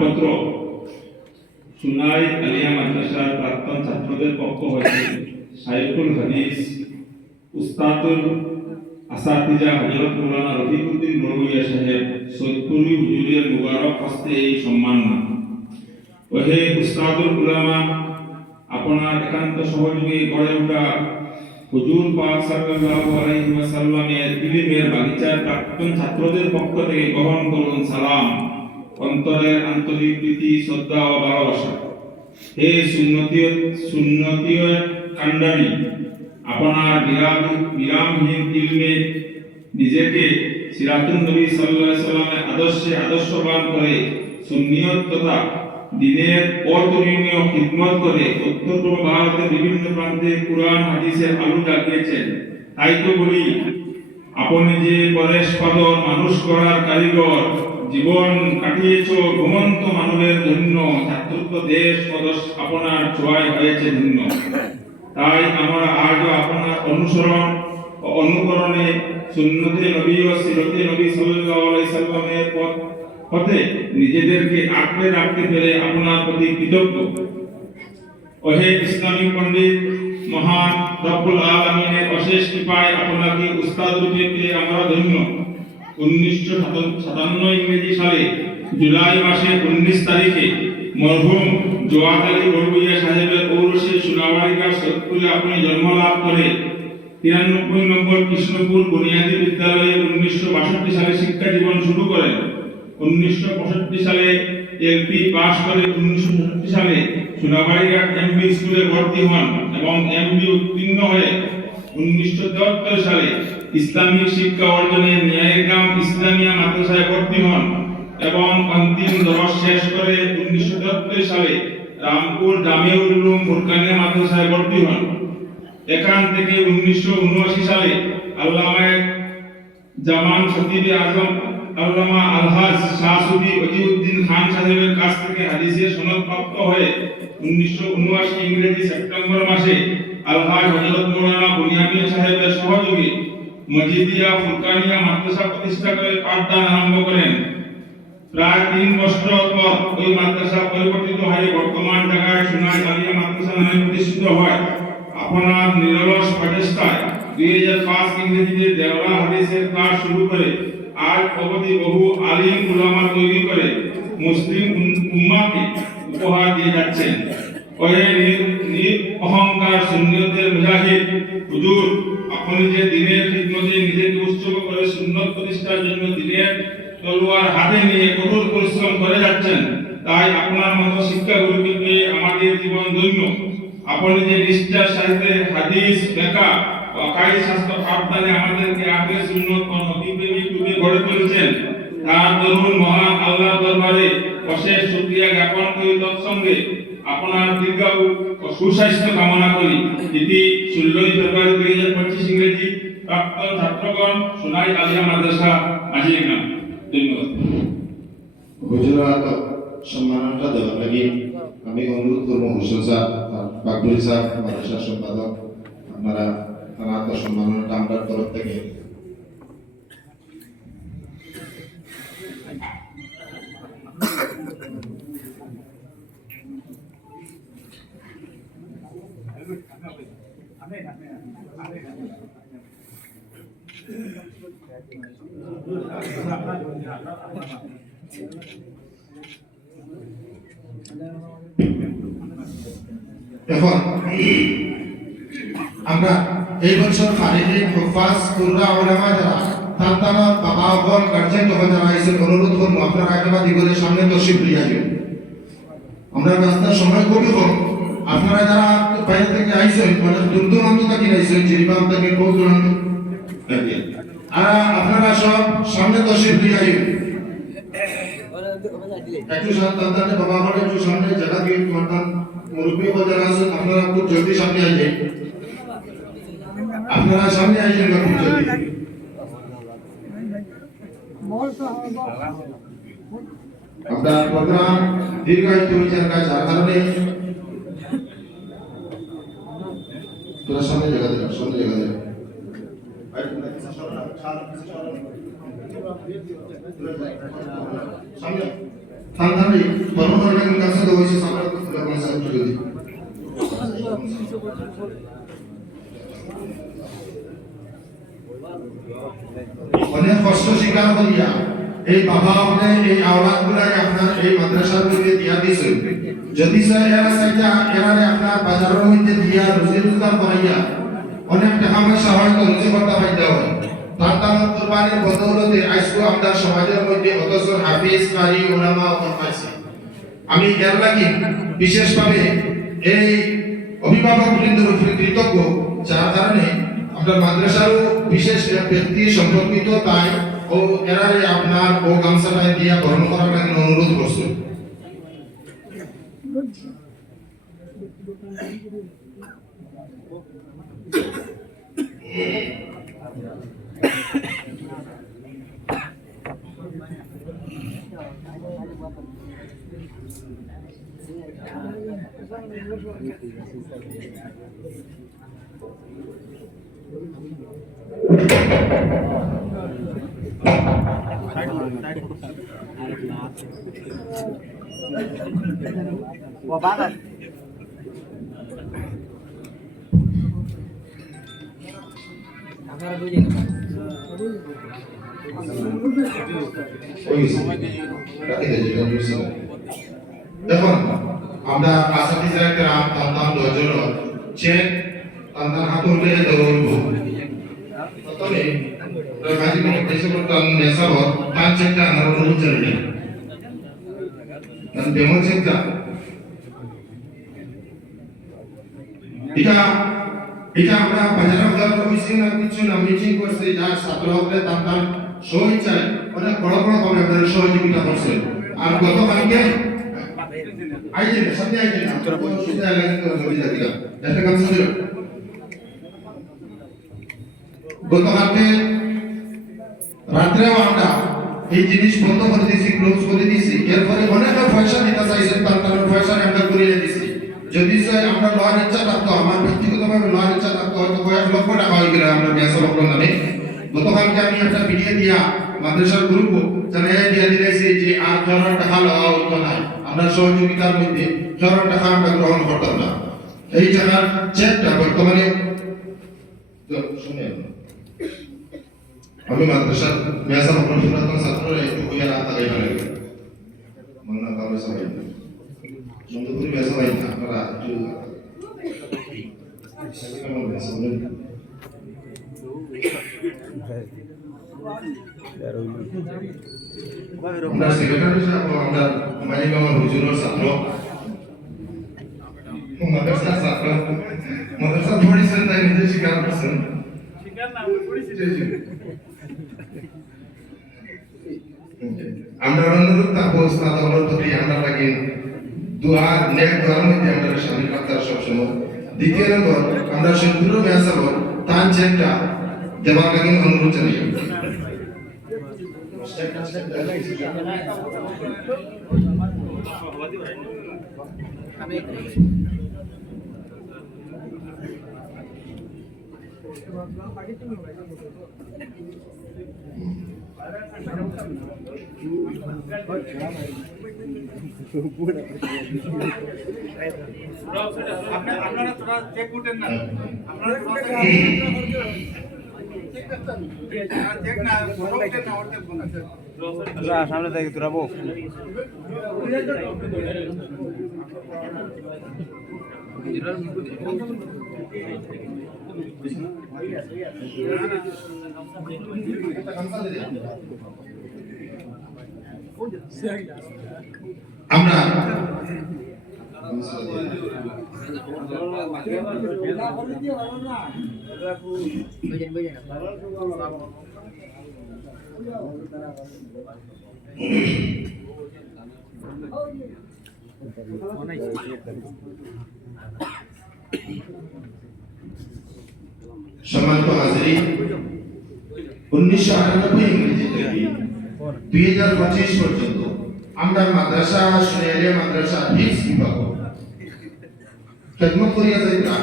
নামপত্র Sunai Alia মাদ্রাসার প্রাক্তন ছাত্রদের পক্ষ হতে শাইখুল হাদিস উস্তাদুল আসাতিজা হযরত মাওলানা রফিকুদ্দিন বড়ভূঁইয়া সাহেব সৈয়দপুরি হুজুরের মুবারক হস্তে এই সম্মাননা। ওহে উস্তাদুল উলামা, আপনার একান্ত সহযোগে গড়ে ওঠা হুজুর পাক সাল্লাল্লাহু আলাইহি ওয়াসাল্লামের ইলমের বাগিচার প্রাক্তন ছাত্রদের পক্ষ থেকে গ্রহণ করুন সালাম, অন্তরের আন্তরিক প্রীতি, শ্রদ্ধা ও ভালোবাসা। হে সুন্নতীয় কান্ডারি, আপনার বিরামহীন ইলমে নিজেকে সিরাতুন নবী সাল্লাল্লাহু আলাইহি ওয়াসাল্লামের আদর্শে আদর্শবান করে সুন্নিয়ত তথা দিনের অতুলনীয় খিদমত করে উত্তর পূর্ব ভারতের বিভিন্ন প্রান্তে কুরআন হাদিসের আলো জাগিয়েছেন। তাই তো বলি, আপনি যে পরেশ পাদর মানুষ করার কারিগর, জীবন কাটিয়েছ ঘুমন্ত মানবের ধন্য, ছাত্রত্ব দেশ পদস আপনার ছোঁয়ায় হয়েছে ধন্য। তাই আমরা আজও আপনার অনুসরণ ও অনুকরণে সুন্নতে নবী ও সিরতে নবী সাল্লাল্লাহু আলাইহি সাল্লামের পথে নিজেদেরকে আঁকড়ে রাখতে পেরে আপনার প্রতি কৃতজ্ঞ। ওহে ইসলামী পণ্ডিত, মহান রব্বুল আলামিনের অশেষ কৃপায় আপনাকে উস্তাদ রূপে পেয়ে আমরা ধন্য। 1957 ইংরেজি সালে জুলাই মাসের 19 তারিখে মরহুম জওয়াদ আলী বড়ভূঁইয়া সাহেবের ঔরসে সোনাবাড়িকা সৈয়দপুরে আপনি জন্ম লাভ করে 93 নম্বর কৃষ্ণপুর বুনিয়াদী বিদ্যালয়ে 1962 সালে শিক্ষা জীবন শুরু করেন। 1965 সালে এলপি পাস করে 1967 সালে সোনাবাড়িকা এমবি স্কুলে ভর্তি হন এবং এমবি উত্তীর্ণ হয়ে 1973 সালে ইসলামিক শিক্ষা অর্জনে ন্যায়গ্রাম ইসলামিয়া মাদ্রাসায় ভর্তি হন এবং অন্তিম দরস শেষ করে 1973 সালে রামপুর জামিউল উলুম ফুরকানিয়া মাদ্রাসায় ভর্তি হন। এখান থেকে 1979 সালে আল্লামা জামান খতিবে আজম আল্লামা আলহাজ শাহ সুফি ওজিউদ্দিন খান সাহেবের কাছ থেকে হাদিসের সনদ প্রাপ্ত হয়ে 1979 ইংরেজি সেপ্টেম্বর মাসে আলহাজ হযরত মাওলানা বুনিয়ামিন সাহেবের সহযোগে মজিদিয়া ফুরকানিয়া মাদ্রাসা প্রতিষ্ঠা করে পাঠদান আরম্ভ করেন। প্রায় 3 বছর পর ওই মাদ্রাসা পরিবর্তিত হয়ে বর্তমান জায়গায় সোনাই আলিয়া মাদ্রাসা নামে প্রতিষ্ঠিত হয়। আপনার নিরলস প্রচেষ্টায় 2005 ইংরেজিতে দেওয়া হাদিসের ক্লাস শুরু করে আজ অবধি বহু আলিম উলামা তৈরি করে মুসলিম উম্মাহকে উপহার দিয়ে যাচ্ছেন। ওহে অহংকার সুন্নতের মুজাহিদ হুজুর, আপনি যে দিনের খিদমতে নিজেকে উৎসর্গ করে সুন্নত প্রতিষ্ঠার জন্য দিনের তলোয়ার হাতে নিয়ে কঠোর পরিশ্রম করে যাচ্ছেন, তাই আপনার মতো শিক্ষাগুরুকে পেয়ে আমাদের জীবন ধন্য। আপনি যে নিষ্ঠার সাথে হাদিস, ফিকহ ও আকাইদ শাস্ত্র পাঠদানে আমাদেরকে আহলে সুন্নাত ও নবী প্রেমিক রূপে গড়ে তুলেছেন, তার দরুন মহান আল্লাহর দরবারে অশেষ শুকরিয়া জ্ঞাপন করি। তৎসঙ্গে আপনার দীর্ঘায়ু ও সুস্বাস্থ্য কামনা করি। এটি 16 ফেব্রুয়ারি 2025 ইংরেজি প্রাক্তন ছাত্রগণ সোনাই আলিয়া মাদ্রাসা আজিয়াগ্রাম। ধন্যবাদ। হুজুরাত সম্মানটা দেওয়ার লাগি আমি অনুরোধ করবো হোসেন স্যার আর বাকবুল স্যার মাদ্রাসার সম্পাদক, আপনারা তার সম্মানটা আমরা তরফ থেকে এখন আমরা এই বছর ফারিদিন হুফাজ কুররা উলামা যারা তান্তানা বাবা হল গার্জেন তখন যারা আইসেন অনুরোধ করবো আপনারা একেবারে দিগলের সামনে তশরিফ নিয়ে আসবেন। আমরা রাস্তার সময় খুবই কম, আপনারা যারা বাইরে থেকে আইসেন মানে দূর দূরান্ত থেকে আইসেন, জিরিবাম থেকে বহু দূরান্ত, আর আপনারা সব সামনে তশরিফ নিয়ে আসবেন। একটু তান্তানে বাবা হল একটু সামনে জায়গা দিয়ে তোমার মুরব্বী যারা আছেন আপনারা খুব জলদি সামনে আসবেন। আপনারা সামনে আসবেন না খুব জলদি। আমরা প্রোগ্রাম দীর্ঘায়িত হয়েছে যার কারণে তোরা সামনে জায়গা দেবে, সামনে জায়গা দেবে। সামনে থানথানি কর্মকর্তা কোন কাছে তো হইছে সামনে কোন সাহায্য যদি অনেক কষ্ট স্বীকার করিয়া এই বাবা আপনি এই আওলাদ গুলাকে আপনার এই মাদ্রাসার মধ্যে দিয়া দিয়েছে যদি স্যার এরা চাইতা এরারে আপনার বাজারের মধ্যে দিয়া রুজি রোজগার করাইয়া অনেক টাকা পয়সা হয়তো রুজি করতে পাইতে হয় তার কুরবানির বদৌলতে আজকে আমরা সমাজের মধ্যে অথচ হাফিজ কারি ওলামা পাইছি আমি এর লাগি বিশেষভাবে এই অভিভাবক বৃন্দের উপরে কৃতজ্ঞ যার কারণে আমরা মাদ্রাসারও বিশেষ ব্যক্তি সম্পর্কিত তাই ও এরারে আপনার ও গামছাটা দিয়া গ্রহণ করার লাগি অনুরোধ করছে দেখুন আমরা আসাদিজরা کرام তান্তান দজন চেক তান্তান হাতুলে দৌড়ব প্রথমে রাজি কোন দেশে করতাম নেসাব পাঁচ চেকটা আমরা অনুরোধ জানাই নাম ডেমো চেকটা এটা আমরা বাজারে উদাহরণ হইছে না কিছু না মিটিং করছে যার ছাত্র হলে তান্তান সই চাই অনেক বড় বড় ভাবে আপনারা সহযোগিতা করছেন আর গতকালকে আইজে সামনে আইজে না তোরা কোন সুবিধা লাগে তো জমি জায়গা একটা কাজ ছিল গতকালকে রাত্রে আমরা এই জিনিস বন্ধ করে দিয়েছি ক্লোজ করে দিয়েছি এরপরে অনেক পয়সা নিতে চাইছেন তার পয়সা আমরা করিয়ে দিয়েছি যদি স্যার আমরা লওয়ার ইচ্ছা থাকতো আমার ব্যক্তিগতভাবে লওয়ার ইচ্ছা থাকতো হয়তো কয়েক লক্ষ টাকা হয়ে গেলে আমরা গ্যাস লক্ষ নামে গতকালকে আমি একটা ভিডিও দিয়া মাদ্রাসার গ্রুপ জানাই দিয়া দিয়েছি যে আর কারোর টাকা লওয়া হতো না আমরা সহযোগিতার মধ্যে কারোর টাকা আমরা গ্রহণ করতাম না এই টাকার চেকটা বর্তমানে শুনে আমি মাদ্রাসার মেয়াসা পুরাতন ছাত্ররা একটু হইয়া রাত আগে পারে মান্না কাবে সবাই নন্দপুরি মেয়াসা ভাই আপনারা একটু কেমন মেয়াসা বলেন আমরা সেক্রেটারি সাহেব আমরা মাঝে আমার হুজুরের ছাত্র মাদ্রাসা পড়েছেন তাই নিজে স্বীকার করছেন আমরা অনুরোধ থাকবো উস্তাদ আমার প্রতি আমরা লাগে দোয়া নেক দোয়ার মধ্যে আমরা শামিল রাখতে সবসময় দ্বিতীয় নম্বর আমরা সুন্দর মেয়াসা তার চেকটা দেওয়ার লাগে অনুরোধ জানাই আপনারা তোরা চেক করতেন না আপনারা চেক না করতেন না ওরতে ফোন আছে তোরা সামনে থেকে তোরা বো আমরা সম্মানিত হাজিরিন 1998 ইংরেজি থেকে 2025 পর্যন্ত আমরা মাদ্রাসা সুনেরিয়া মাদ্রাসা হিফজ বিভাগ খেদমত করিয়া যাইতা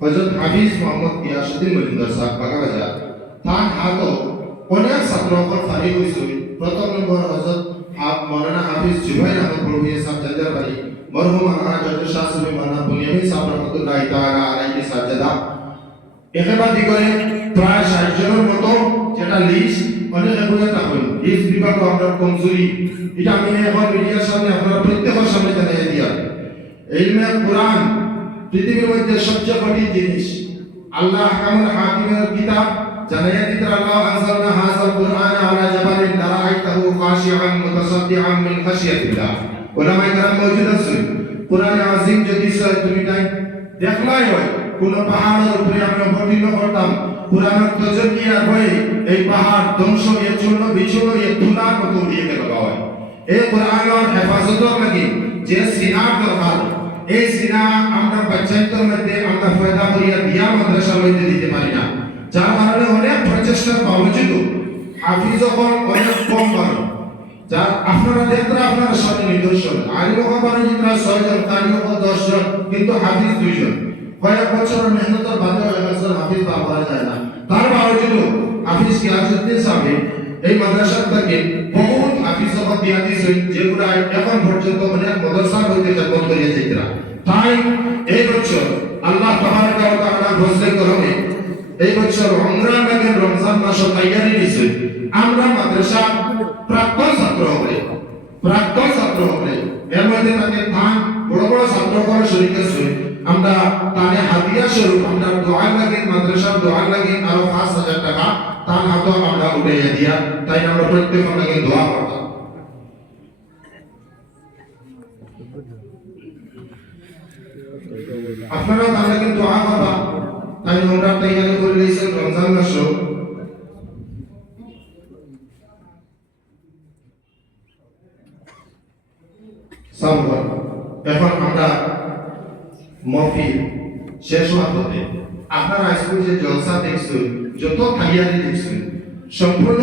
হযরত হাফিজ মোহাম্মদ গিয়াসউদ্দিন মজুমদার সাহেব বাগাবাজার তার হাত অনেক ছাত্রসকল ফারি হইছে প্রথম নম্বর হযরত मौलाना हाफिज जुबैर अहमद बड़ुए साहब जंजरबाड़ी मरहुम आना जज शाह सुबह मौलाना बुनियामी साहब रहमतुल्लाह ताला अलैहि साजदा একেবারে দিগরে প্রায় 60 জনের মতো যেটা লিস্ট অনেক এগুলো থাকবে লিস্ট বিভাগ আমরা কমজোরি এটা আমি এখন মিডিয়ার সামনে আপনারা প্রত্যেকের সামনে জানিয়ে দিয়া ইলমে কোরআন পৃথিবীর মধ্যে সবচেয়ে কঠিন জিনিস আল্লাহ আহকামুল হাকিমের কিতাব জানিয়ে দিতে আল্লাহ আনজালনা হাযাল কুরআন আলা জাবালিন লারাআইতাহু খাশিআন মুতাসাদ্দিআন মিন খাশিয়াতিল্লাহ উলামায়ে কেরাম মওজুদ আছেন কোরআন আজিম যদি তুমি তাই দেখলাই হয় কোন পাহাড়ের উপরে আমরা অবতীর্ণ করতাম পুরানোর তজকিয়ার হয়ে এই পাহাড় ধ্বংস হয়ে চূর্ণ বিচূর্ণ হয়ে ধুলার মতো উড়িয়ে গেল হয় এই কোরআনের হেফাজতের লাগি যে সিনার দরকার এই সিনা আমরা বাচ্চাদের মধ্যে আমরা পয়দা করিয়া দিয়া মাদ্রাসা মধ্যে দিতে পারি না যার কারণে অনেক প্রচেষ্টার বাবজুদ হাফিজ যখন অনেক কম পারে যার আপনারা দেখতে আপনারা সামনে নিদর্শন আলিম হবার যেটা 6 জন কারি হবার 10 জন কিন্তু হাফিজ 2 জন কয়েক বছরের মেহনতের বাদে একজন হাফিজ পাওয়া যায় না তার বাবজুদ হাফিজ কিয়াসউদ্দিন সাহেব এই মাদ্রাসা থেকে বহুত হাফিজ হবার দিয়া দিয়েছে যেগুলা এখন পর্যন্ত অনেক মাদ্রাসা হইতে যাপন করিয়া যাইতরা তাই এই বছর আল্লাহ তাবারাকা ওয়া তাআলা ফজলে করমে এই বছর রমজান মাস তৈরি নিছে আমরা মাদ্রাসা প্রাক্তন ছাত্র হবে এর মধ্যে তাকে ধান বড় বড় ছাত্র করে শরীক আছে আমরা তানে হাদিয়া স্বরূপ আমরা দোয়া লাগে মাদ্রাসার দোয়া লাগে আরো 5000 টাকা তার হাতে আমরা উঠাইয়া দিয়া তাই আমরা প্রত্যেক লাগে দোয়া করতাম আপনারা তাহলে কিন্তু দোয়া করবা তাই আমরা তৈরি করে লইছি রমজান মাস সামনে এখন আমরা মহফিল শেষ হওয়ার পথে আপনারা আজকে যে জলসা দেখছেন যত খাইয়ারি দেখছেন সম্পূর্ণ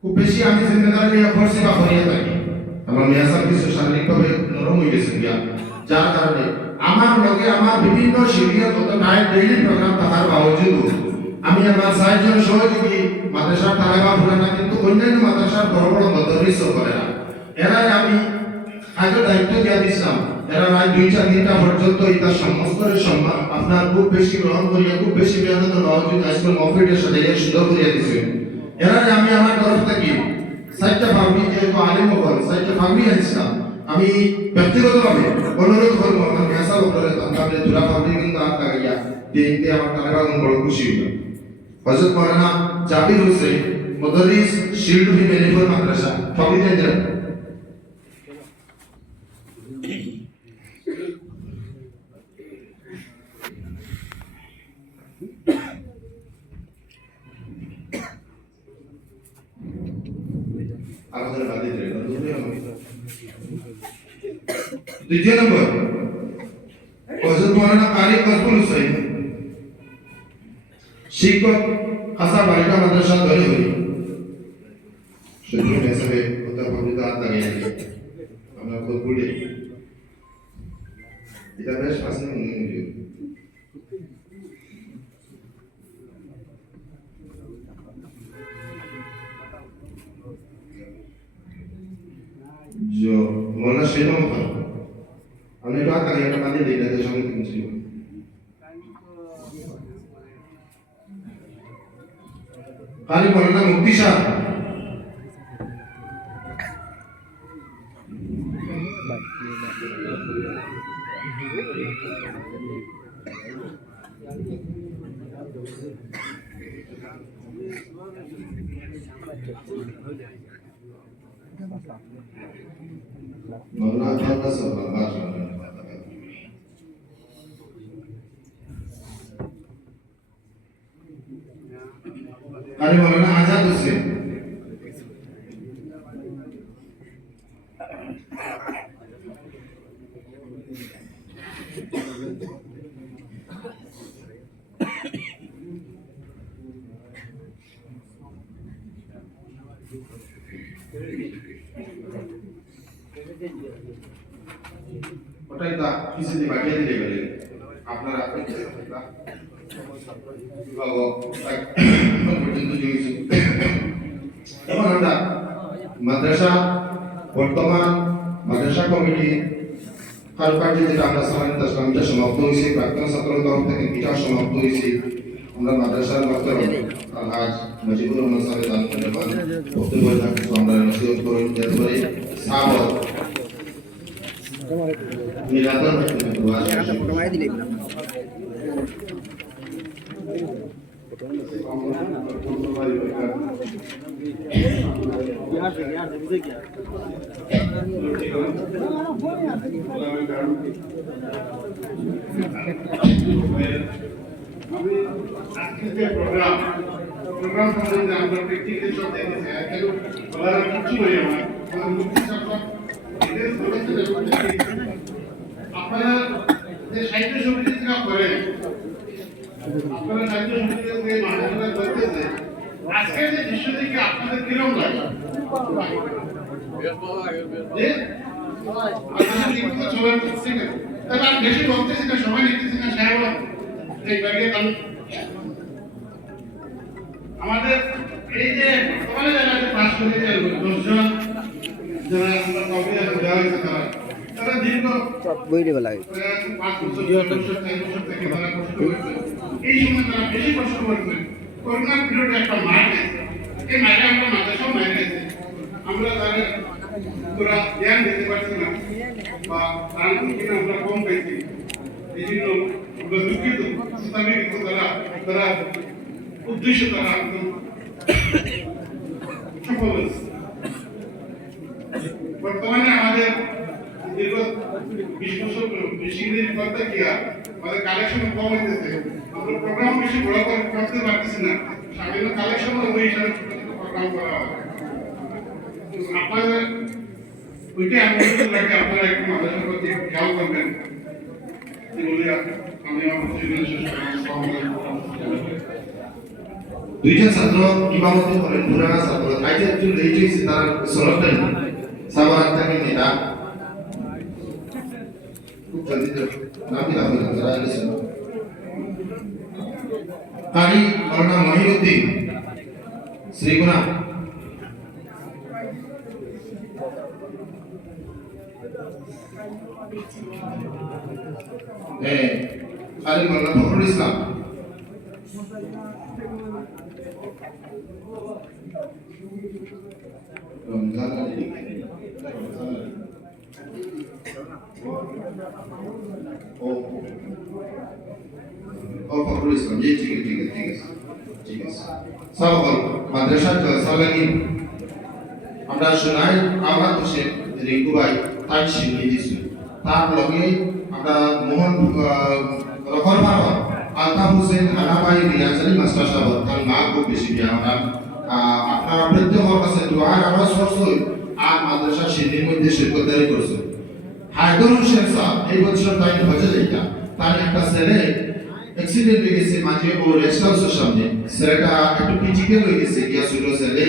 খুব বেশি আমি জিম্মেদারি নিয়ে করছি বা করিয়া থাকি আমার মেয়া সাহেব কিছু শারীরিকভাবে নরম হয়ে গেছেন গিয়া যার কারণে আমার লগে আমার বিভিন্ন শিবিরের কত নাইট ডেইলি প্রোগ্রাম থাকার বাবজুদ আমি আমার 6 জন সহযোগী মাদ্রাসার তালেবা পুরানা কিন্তু অন্যান্য মাদ্রাসার বড় বড় মদরিস করে না এরা আমি আগে দায়িত্ব দিয়ে দিছিলাম এরা রাত 2-4 দিনটা পর্যন্ত এটা সমস্ত সম্মান আপনার খুব বেশি গ্রহণ করিয়া খুব বেশি মেহনত নওয়াজুদ আজকে মফিটের সাথে সুন্দর করিয়া দিছে এরা আমি আমার তরফ থেকে 4টা ফার্মি যেহেতু আলিম হল 4টা ফার্মি আনছিলাম আমি ব্যক্তিগতভাবে অনুরোধ করবো আমার মেসা উপরে তাহলে জোড়া ফার্মি কিন্তু আর লাগাইয়া দেখতে আমার তালেবা বড় খুশি হইল হযরত মাওলানা জাবির হোসেন মুদারিস শিরডুহি মেনিফর মাদ্রাসা ফার্মি দেন দ্বিতীয় নম্বর হযরত মাওলানা কারি কসবুল হুসাইন শিক্ষক খাসা বালিকা মাদ্রাসা ধরে হই শুধু হিসেবে কথা বলতে আগে আমরা কসবুলে এটা বেশ আসলে जो मौलाना शेर मोहम्मद हमने बात करी है कमाने दे रहे थे शाम को मुझे खाली मौलाना मुफ्ती साहब मौलाना का सब बात अरे मौलाना आजाद हुसैन ওটাই তা কিছু দিয়ে বাকিয়ে দিলে গেলে আপনারা পর্যন্ত জড়িয়েছে এখন আমরা মাদ্রাসা বর্তমান মাদ্রাসা কমিটি কারুকার্য যেটা আমরা সালামিত আসলাম এটা সমাপ্ত হয়েছে, প্রাক্তন ছাত্রের তরফ থেকে পিঠা সমাপ্ত হয়েছে। আমরা মাদ্রাসার মাত্র আজ মজিবুর রহমান সাহেব দান ধন্যবাদ বক্তব্য থাকছে আমরা নসিহত করি এরপরে সাবত মিলাদুল দোয়া program সম্বন্ধে আমরা প্র্যাকটিক্যাল সব দেখেছি আজকাল বলার কিছু নেই আমার মুক্তি সরকার এদের বলেছে আপনারা যে সাহিত্য সমিতি কাজ করেন আপনারা সাহিত্য সমিতিতে মানবতা করতেছে আজকে যে দৃশ্য থেকে আপনাদের কিরকম লাগে যে আপনারা লিখিত চলার করছে না তবে আর বেশি বলতেছি না সময় নিতেছি না সাহেব এই ব্যাগে কাল আমাদের এই যে বর্তমানে যারা পাস করে যে 10 জন যারা আমরা কবিতা দেওয়া হয়েছে তারা দীর্ঘ বই দেওয়া লাগে 5 বছর 6 বছর থেকে তারা কষ্ট করেছে। এই সময় তারা বেশি কষ্ট করেছেন। করোনার পিরিয়ডে একটা মার গেছে, এই মারে আমরা মাদ্রাসাও মার গেছে, আমরা তাদের পুরা জ্ঞান দিতে পারছি না বা তার থেকে আমরা কম পেয়েছি। এই জন্য আমরা দুঃখিত। ইসলামিক তারা উদ্দেশ্য তারা একদম সফল হয়েছে। বর্তমানে আমাদের দীর্ঘ 20 বছর বেশি দিন করতে গিয়া আমাদের কালেকশন কম হইতেছে, আমরা প্রোগ্রাম বেশি বড় করতে পারতেছি না। সামান্য কালেকশন ওই হিসাবে ছোট ছোট প্রোগ্রাম করা হয়। আপনাদের ওইটা আমি লাগে আপনারা একটু মাদ্রাসার প্রতি খেয়াল করবেন। এগুলি আমি আমার জীবনে শেষ দুইজন ছাত্র ইমামতি করেন পুরানা ছাত্র আইতে একটু লেট হয়েছে তার সলভটাই সাবান থেকে নেতা খুব জলদি নাম দিলাম যারা গেছেন কারি মাওলানা মহিউদ্দিন শ্রীগুণা কারি মাওলানা ফখরুল ইসলাম रमजान और फखरुल इस्लाम जी ठीक है सब মাদ্রাসা জলসা লাগি আমরা শোনাই আমরা বসে রিঙ্কু ভাই তাই শিখে দিছি তার লগে আমরা মোহন রহমান ফারুক আলতাফ হোসেন হানাবাই রিয়াজ আলী মাস্টার সাহেব তার মা খুব বেশি বিয়া আমরা আপনারা প্রত্যেকের কাছে দোয়ার আওয়াজ করছে আর মাদ্রাসা শিক্ষার মধ্যে শিক্ষকতারি করছে। হায়দর হোসেন সাহেব এই বছর তাই হজে যাইতা তার একটা ছেলে অ্যাক্সিডেন্ট হয়ে গেছে মাঝে ও রেস্ট হাউসের সামনে, ছেলেটা একটু ক্রিটিক্যাল হয়ে গেছে গিয়া ছোট ছেলে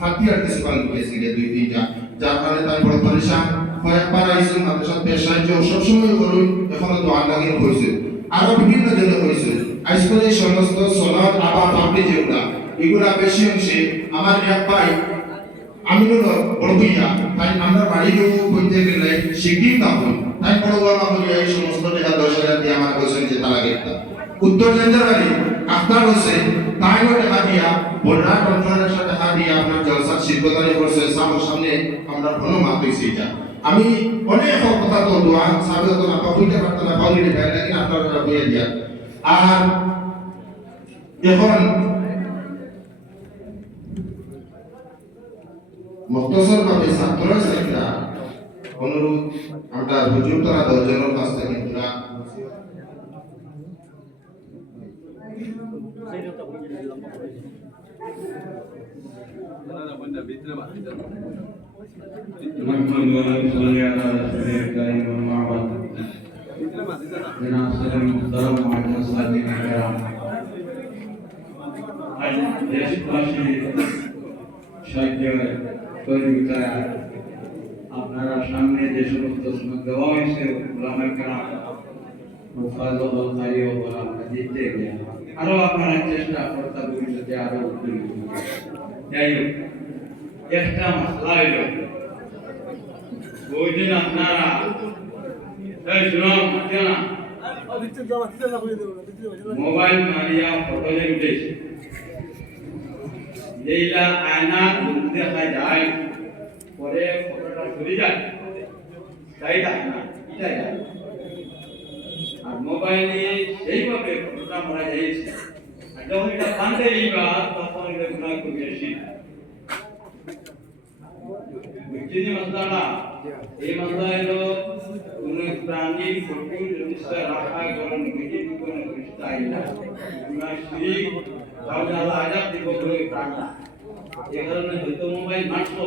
ফাটি আর কিছু পালন করেছে গিয়া 2-3টা, যার কারণে তার বড় পরেশান হয়ে পারাইছে। মাদ্রাসা বেশ সাহায্য সবসময় করুন, এখনো দোয়ার লাগিয়ে হয়েছে আরো বিভিন্ন জন্য হয়েছে। আজকাল এই সমস্ত সনদ আবার পাবলি যেগুলা এগুলা বেশি অংশে আমার এক ভাই আমিনুল বড় ভাইয়া তাই আমরা বাড়িও বইতে গেলে শিগগির না হই তাই বড় বাবা বলি এই সমস্ত টাকা 10,000 দিয়ে আমার বলছেন যে তারা গেতা উত্তর জেন্দার বাড়ি আফতার হোসেন তাইও টাকা দিয়া বড়রা কনফারেন্সের টাকা দিয়ে আপনার জলসার শিল্পতারি করছে সামনে আমরা ভালো মাপ হইছে এটা। আমি অনেক কথা তো দোয়া সাবে তো না পাবইতে পারতাম না পাবইতে ভাই নাকি আপনারা বইয়া দিয়া আর এখন মুক্তসর ভাবে ছাত্র ছাত্রীরা অনুরোধ আমরা হুজুর তারা 10 জনের কাছ থেকে পুরা আপনারা সামনে যে সমস্ত সময় দেওয়া হয়েছে ওলামায়ে কেরাম মুফাজ্জল খালি ও আমরা দিতে গিয়ে আরো আপনারা চেষ্টা করতে হবে যে আরো যাই হোক একটা মশলা হইল ওই দিন আপনারা এই শুনাও না মোবাইল মারিয়া ফটো যে উঠেছে যেইলা আয়না দেখা যায় পরে ফটোটা ঘুরে যায় তাই না এটাই আর মোবাইলে সেইভাবে ফটোটা মারা যাইছে আর যখন এটা কান্দে দিবা তখন এটা গুণা করে বেশি বুঝছি মশলাটা এই মশলা হলো কোন প্রাণীর ফটো রেজিস্টার রাখা গরম নিজে কোন স্টাইল না গুণা শিরিক তাহলে আল্লাহ আজাব দিব বলে প্রাণটা এই কারণে হয়তো মোবাইল মারছো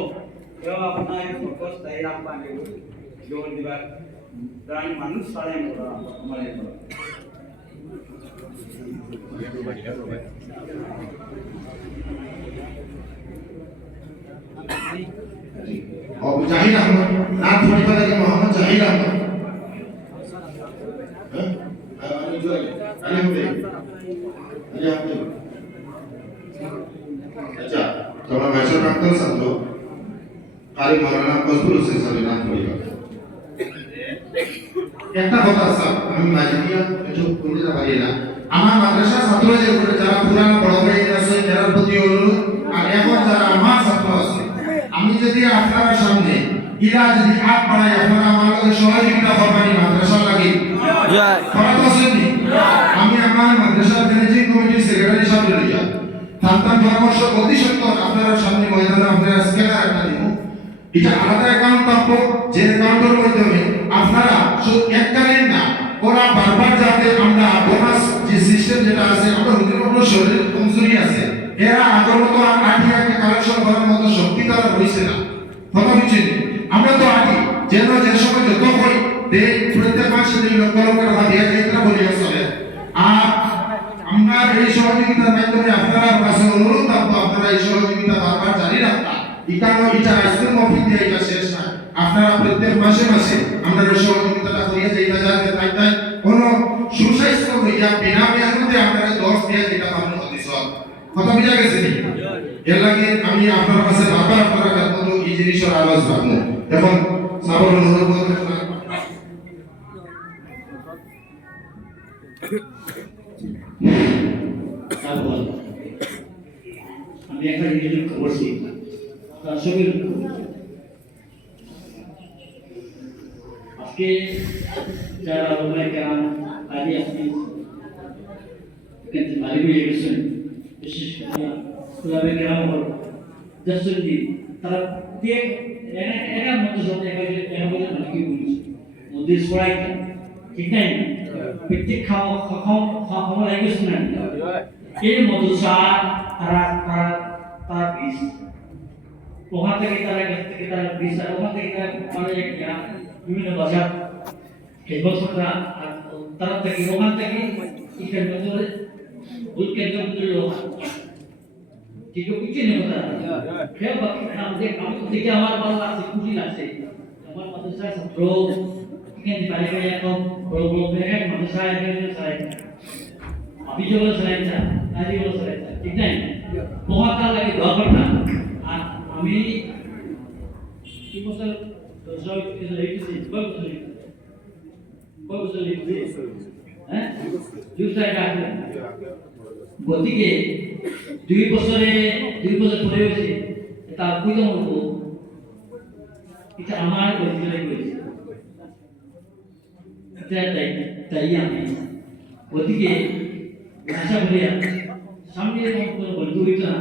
কেউ আপনার ফটো স্টাইল রাখবা জোর দিবা প্রাণী মানুষ সাড়ে মানে জাহিদ আহমদ নাম পরিবার থেকে মোহাম্মদ জাহিদ আহমদ আচ্ছা তোমরা মেসর প্রাক্তন ছাত্র কারি মৌলানা ফজলুল হোসেন সাহেবের নাম পরিবার একটা কথা স্যার আমি মাঝিয়া কিছু বলতে পারি না আমার মাদ্রাসা ছাত্র যে যারা পুরানো বড় ভাই আছে যারা প্রতি অনুরোধ আর এখন যারা আমার ছাত্র আছে আমি যদি আপনার সামনে ইরা যদি হাত বাড়াই আপনারা আমার কাছে সহযোগিতা করবেন মাদ্রাসা লাগি কথা শুনি আমি আমার মাদ্রাসা ম্যানেজিং কমিটির সেক্রেটারি সাহেব লইয়া তার পরামর্শ অতি সত্তর আপনার সামনে ময়দানে আপনারা স্ক্যানার একটা দিব এটা আলাদা অ্যাকাউন্ট থাকবো যে অ্যাকাউন্টের মাধ্যমে আপনারা শুধু এককালীন না ওরা বারবার যাতে আমরা বোনাস যে সিস্টেম যেটা আছে আমরা হুজুর শরীরে কমজোরি আছে এরা আগের মতো আটিয়াকে কালেকশন করার মতো শক্তি তারা রয়েছে না কথা বুঝছেন আমরা তো আগে যেন যে সময় যত হয় প্রত্যেক মাসে 2 লক্ষ টাকা দিয়ে যাত্রা বলি আসলে আর আমরা এই সহযোগিতার মাধ্যমে আপনারা কাছে অনুরোধ থাকবো আপনারা এই সহযোগিতা বারবার জারি রাখবা এটা আজকের মফিল দিয়ে এটা শেষ না আপনারা প্রত্যেক মাসে মাসে আমরা এই সহযোগিতাটা করিয়া যাইতা যাতে তাই কোনো সুস্বাস্থ্য হইয়া বিনা মেহনতে আপনারা 10 দিয়ে যেটা পাবেন অতি সব কথা বুঝা গেছে নি এর লাগে আমি আপনার কাছে বারবার আপনারা কাছে এই জিনিসের আওয়াজ রাখবো এখন সাবর অনুরোধ করতে আমি একটা জিনিস করছি আসলে আজকে যারা ওলামায়ে কেরাম আদি আপনি কিন্তু আলিম হয়ে গেছেন বিশেষ করে ওলামায়ে কেরাম দর্শনজি তারা দেখ একা মতো সাথে একা বলে মানে কি বলছি মধ্যে সরাই ঠিক নাই প্রত্যেক খাওয়া লাগেছে না এই মদরসা তারা বিশ ওখান থেকে তারা বিশ আর ওখান থেকে তারা মানে বিভিন্ন ভাষা এই বছরটা তারা থেকে ওখান থেকে ইসলাম বছরে উৎকেন্দ্র লোক ঠিক আছে না কথা খেয়ে বাকি আমি দেখে আমার ভালো লাগছে খুশি লাগছে আমার মাদ্রাসা ছাত্র এখানে বাইরে এখন বড় বড় মেয়ে মাদ্রাসা এখানে সাই अभी जो लोग सलाइता आज जो लोग सलाइता ठीक नहीं बहुत साल लगे दो करना हमें कि मतलब दूसरा इस लाइट से बहुत हैं दूसरा क्या है बोलती के দুই বছর পরে হয়েছে তা কই তো মনে এটা আমার বলতে কইছে তাই আমি ওদিকে আশা করি সামনে কোনো বন্ধু হইতো না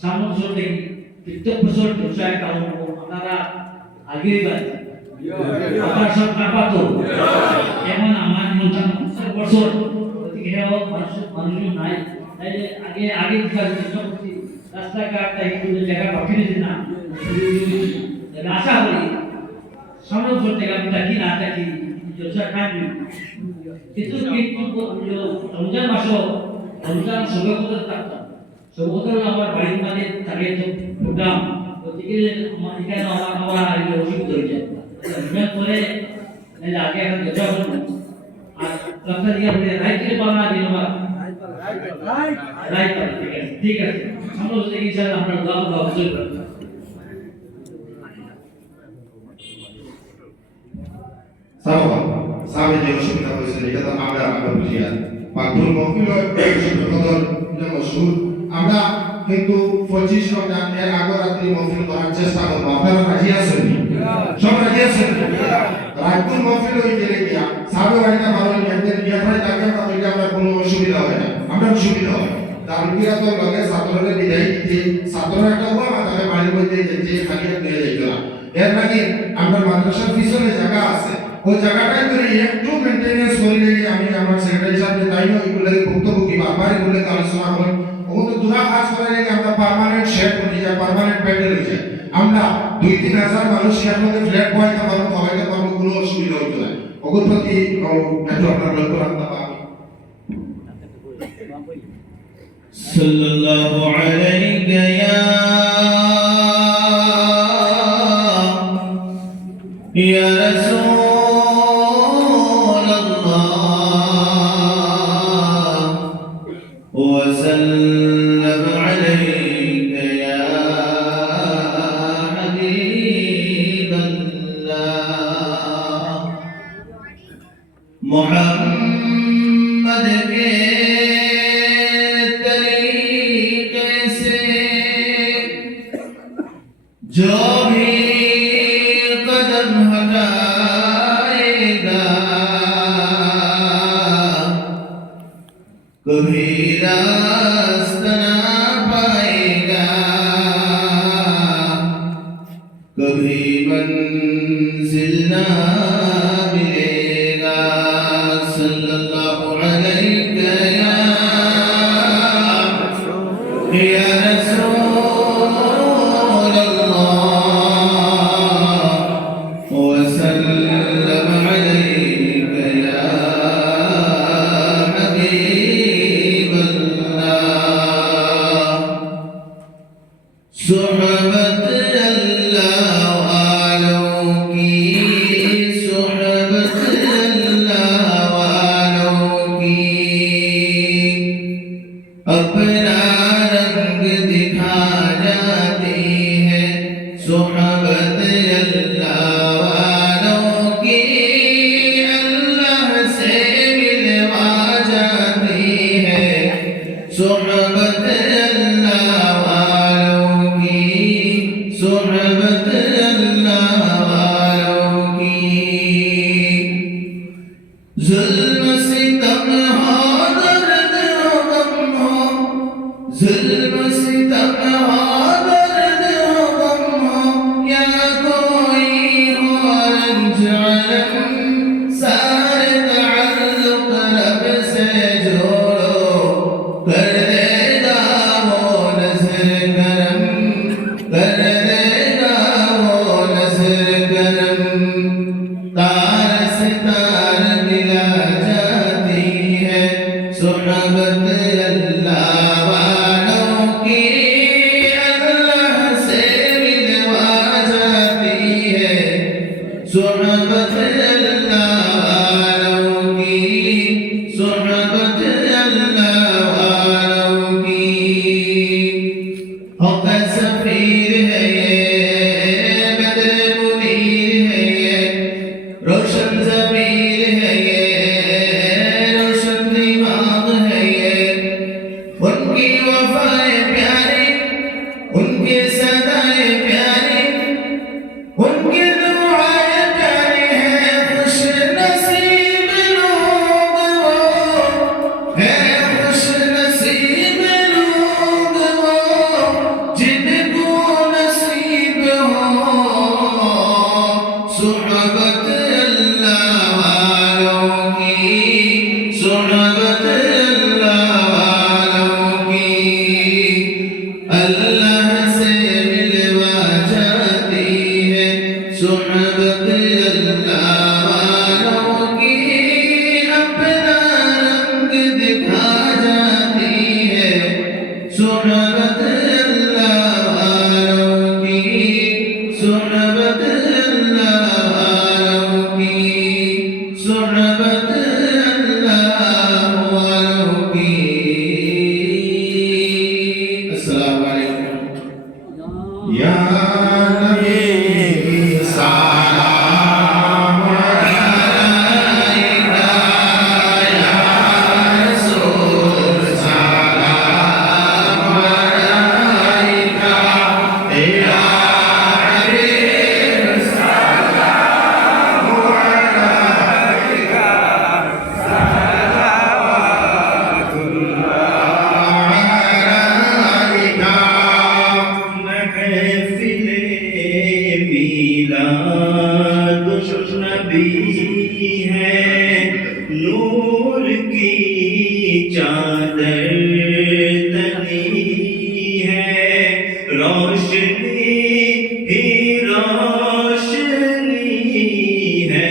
সামনে বছর থেকে প্রত্যেক বছর ব্যবসায় কারণ আপনারা আগেই বাড়ি আপনার সব কাপাত এমন আমার বছর ওদিকে মানুষ নাই আগে চেষ্টা করছি রাস্তাঘাট জায়গা পাঠিয়ে না আশা করি সামনে বছর থেকে আমি থাকি না থাকি ব্যবসা খাই itu Ramadan masuk Ramadan sebelum tak sebetulnya awal balik mana target itu program ketika ikan awal hari itu bekerja dan boleh lagi akan kerja pun kata dia boleh right ke bawah di nomor right ठीक है हम लोग से किसी ने अपना गाँव का अवसर সাবে যে অসুবিধা হয়েছে এটা তো আমরা বুঝি আর মাকবুল মহফিল এটা মশহুর আমরা কিন্তু 25 ঘন্টা এর আগে রাত্রি মহফিল করার চেষ্টা করবো আপনারা রাজি আছেন সব রাজি আছেন রাত্রি মহফিল হয়ে গেলে গিয়া সাবে বাড়িতে ভালো একদিন বিয়াখানে থাকে না হইলে আমরা কোনো অসুবিধা হয় না আমরা সুবিধা হয় দারুকিরা তো লগে ছাত্রদের বিদায় দিতে ছাত্ররা একটা হওয়া মাথায় বাড়ির মধ্যে যে খালি নিয়ে যাইতো না এর নাকি আমরা মাদ্রাসার পিছনে জায়গা আছে ওই জায়গাটাই করে একটু মেইনটেনেন্স করলে আমি আমার সেক্রেটারি সাহেব তাই না এগুলো ভুক্তভোগী বারবার এগুলো আলোচনা করেন ওগুলো দূরা কাজ করে আমরা পার্মানেন্ট শেড হয়ে যায় পার্মানেন্ট প্যান্ডেল হয়ে যায় আমরা 2-3 হাজার মানুষ এর মধ্যে ফ্ল্যাট বয়াইতে পারবো খাওয়াইতে পারবো কোনো অসুবিধা হইতো না ওগুলোর প্রতি একটু আপনার লক্ষ্য রাখতে পারবো সাল্লাল্লাহু আলাইহি ইয়া রাসূলুল্লাহ ওয়া সাল্লাম আলাইকা ইয়া হাবিবাল্লাহ মুহাম্মদ के तरीके से जो भी कदम हटाएगा कभी रास्ता ना पाएगा कभी मंजिल ना मिलेगा सल्लल्लाहु अलैहि या रसूलल्लाह वसल्लम अलैका या हबीबल्लाह सुहबत अल्लाह वालों की सुहबत अल्लाह वालों की अपना रंग दिखा जाती है सुहबत अल्लाह वालों की अल्लाह से मिलवा जाती है सुहबत अल्लाह वालों की सुहबत अल्लाह वालों की जुल्म सितम हो दर्द हो गम हो जुल्म सितम हो दर्द हो गम हो या कोई हो रंज अलम सारे ताल्लुक रब से जोड़ो कर देगा वो नज़र करम कर देगा वो नज़र करम तार से तार मिला जाती है सुहबत अल्लाह वालों की अल्लाह से मिलवा जाती है सुहबत अल्लाह वालों की सुहबत अल्लाह वालों की हक़ सफ़ीर है ये बद्र मुनीर है ये रोशन ज़मीर है ये रोशन दिमाग है ये उनकी वफ़ाएं प्यारी उनकी सदाएं प्यारी उनकी दुआएं प्यारी हैं खुश नसीब लोग वो हैं खुश नसीब लोग वो जिनको नसीब हो सुहबत अल्लाह वालों की सुहबत अल्लाह वालों की अल्लाह से मिलवा जाती है सुहबत अल्लाह वालों की अपना रंग दिखा जाती है सुहबत अल्लाह वालों की सुहबत अल्लाह वालों की सुहबत अल्लाह वालों की अस्सलामु अलैकुम या नबी सलाम अलैका चादर तनी है, रोशनी ही रोशनी है,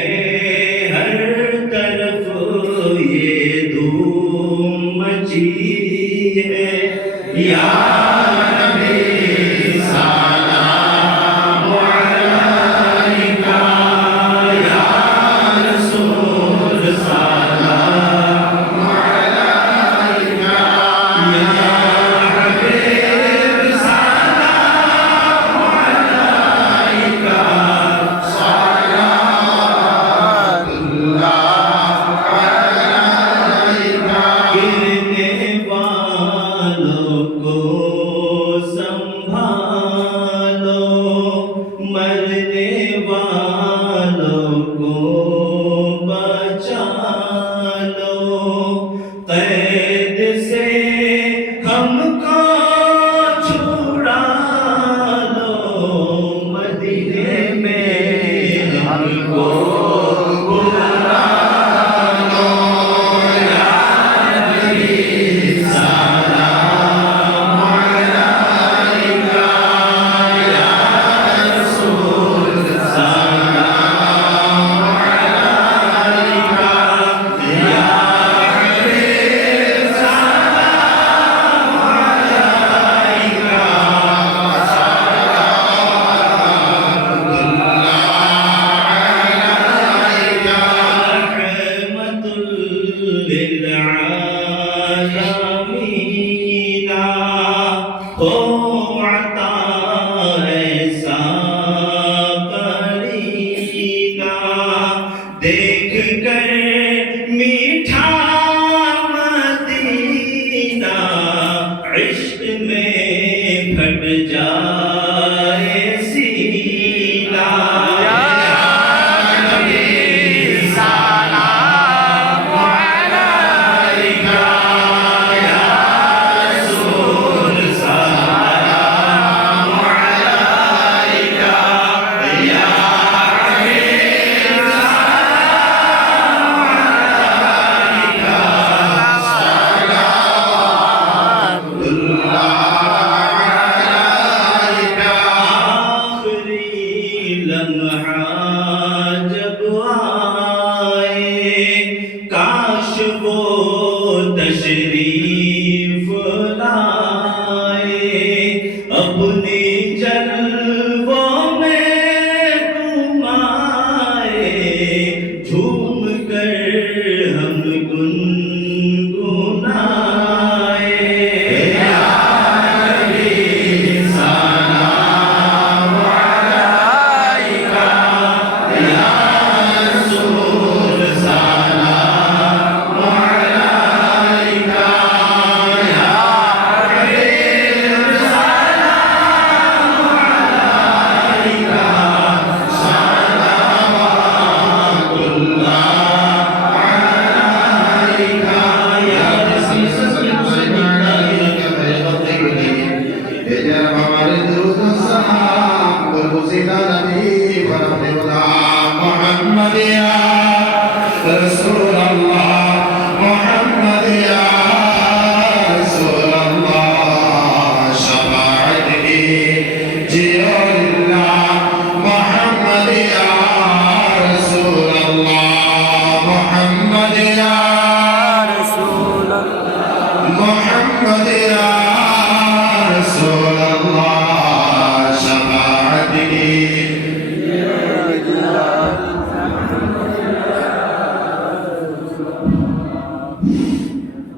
हर तरफ ये धूम मची है। या नबी सलाम अलैका, या रसूल सलाम अलैका, या हबीब सलाम अलैका, सलावतुल्लाह अलैका। गिरने वालों को संभालो, मरने वालों को बचा लो, कैद से हमको छुड़ा लो, मदीने में हमको बुला लो। या नबी सलाम अलैका, या रसूल सलाम अलैका, या हबीब सलाम अलैका, रहमतुल लिल आलमीन, हो अता ऐसा करीना, देख कर मीठा मदीना, इश्क में फट जाए सीना। या नबी सलाम अलैका, या रसूल सलाम अलैका, या हबीब सलाम अलैका, सलावतुल्लाह अलैका। आखिरी लम्हा जब आए, काश वो तशरीफ लाए, अपने जलवों में घुमाए, झूम कर हम गुनगुनाए। या नबी सलाम अलैका, या रसूल सलाम अलैका, या हबीब सलाम अलैका, सलावतुल्लाह अलैका। या रसूल हमारे दुरूद सलाम गुलबुज़ीदा नबी फरमाने वाला मोहम्मद या रसूल अल्लाह, मोहम्मद या रसूल अल्लाह, शफाअत की जियोल्लाह, मोहम्मद या रसूल अल्लाह, मोहम्मद या रसूल अल्लाह, मोहम्मद या रसूल अल्लाह, शफाअत की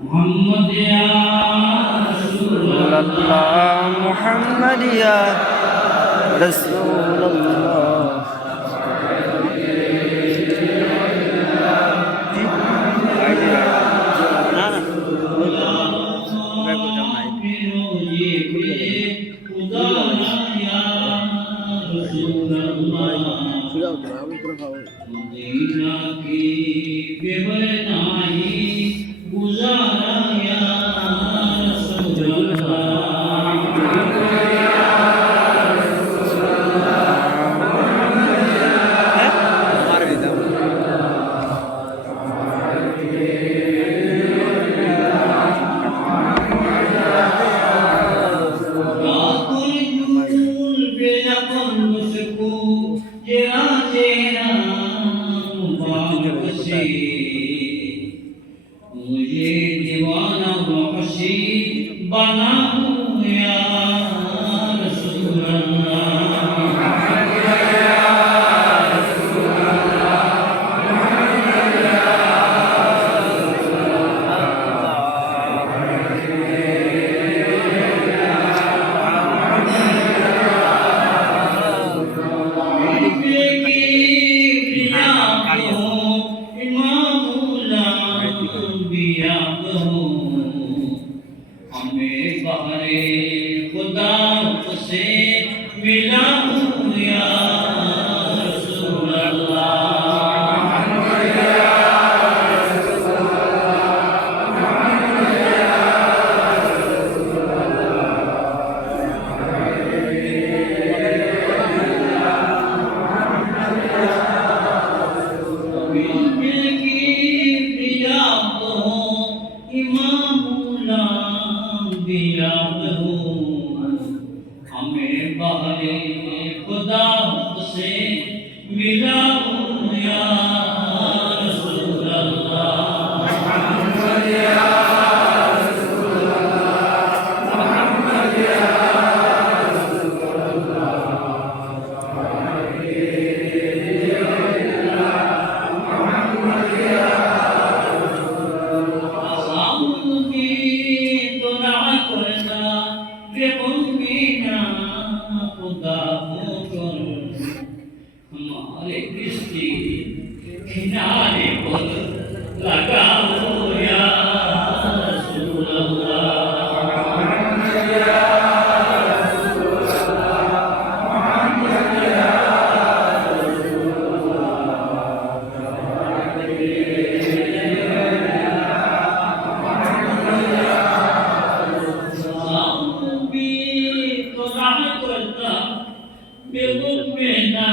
मोहम्मद या रसूलल्लाह, मोहम्मद या रसूल अल्लाह। मदीना की बेवनाई गुजारा या रसूल अल्लाह। मुझे दीवाना बख्शी बनाओ या रसूल हमें बहरे खुदा से मिला या रसूल हमें बहरे खुदा से मिला या रसूल हमारे किस्ती किनारे पर लगाओ या रसूल बेगुफेना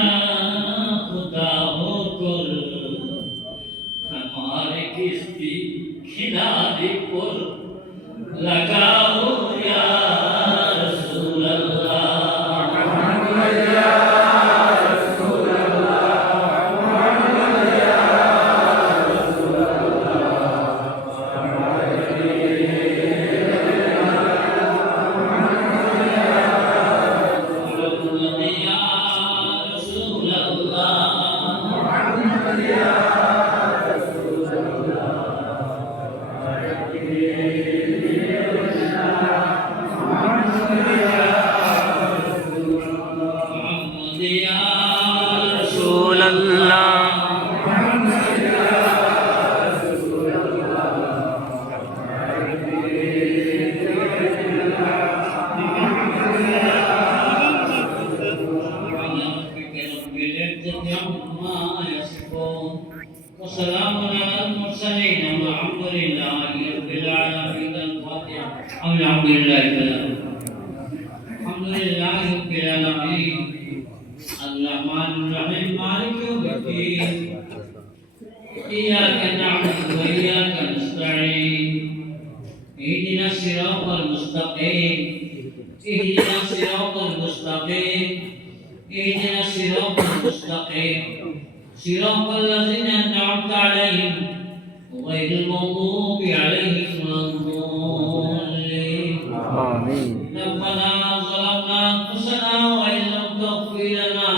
खुदा होकर हमारे किस्ती किनारे पर लगाओ या रसूल رسول الله وسلام على المرسلين والحمد لله رب العالمين الفاتحة الحمد لله رب العالمين الرحمن الرحيم مالك يوم الدين إياك نعبد وإياك نستعين اهدنا الصراط المستقيم اهدنا الصراط المستقيم اهدنا الصراط المستقيم صراط الذين أنعمت عليهم غير المغضوب عليهم ولا الضالين آمين ربنا ظلمنا أنفسنا وإن لم تغفر لنا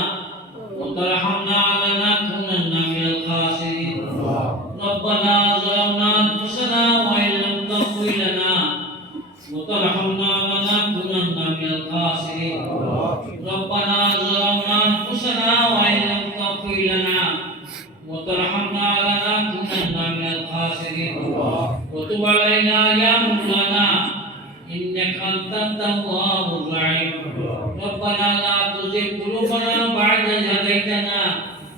وترحمنا لنكونن من الخاسرين ربنا ظلمنا أنفسنا وإن لم تغفر لنا وترحمنا لنكونن من الخاسرين ربنا ظلمنا أنفسنا وإن لم تغفر لنا وترحمنا لنكونن من الخاسرين وتب علينا يا مولانا إنك أنت التواب الرحيم ربنا لا تزغ قلوبنا بعد إذ هديتنا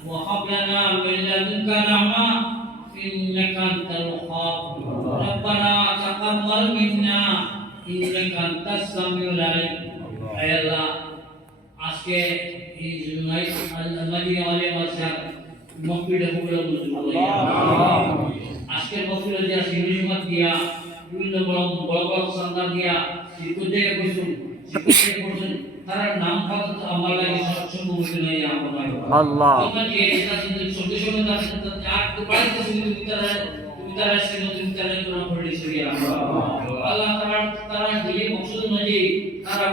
وهب لنا من لدنك رحمة إنك أنت الوهاب ربنا تقبل منا إنك أنت السميع العليم أي الله আজকে এই মাদিনা ওয়ালি মাদ্রাসা মকবিল হুবুল মঞ্জুর আজকে মকবিল দিয়া সিংহিমাত দিয়া বিভিন্ন বড় বড় সন্তান দিয়া শিক্ষকদের কইছুন শিক্ষকদের কইছুন তার নাম ফাত আমার লাগি সৎসঙ্গ মুসলিম ইয়া আল্লাহ। তোমার যে এটা সঙ্গে সঙ্গে তার আর তো বাড়িতে তুমি তারা সেটা তুমি তারা তোরা পড়ে সরিয়া আল্লাহ তারা দিলে মকসুদ নয় তারা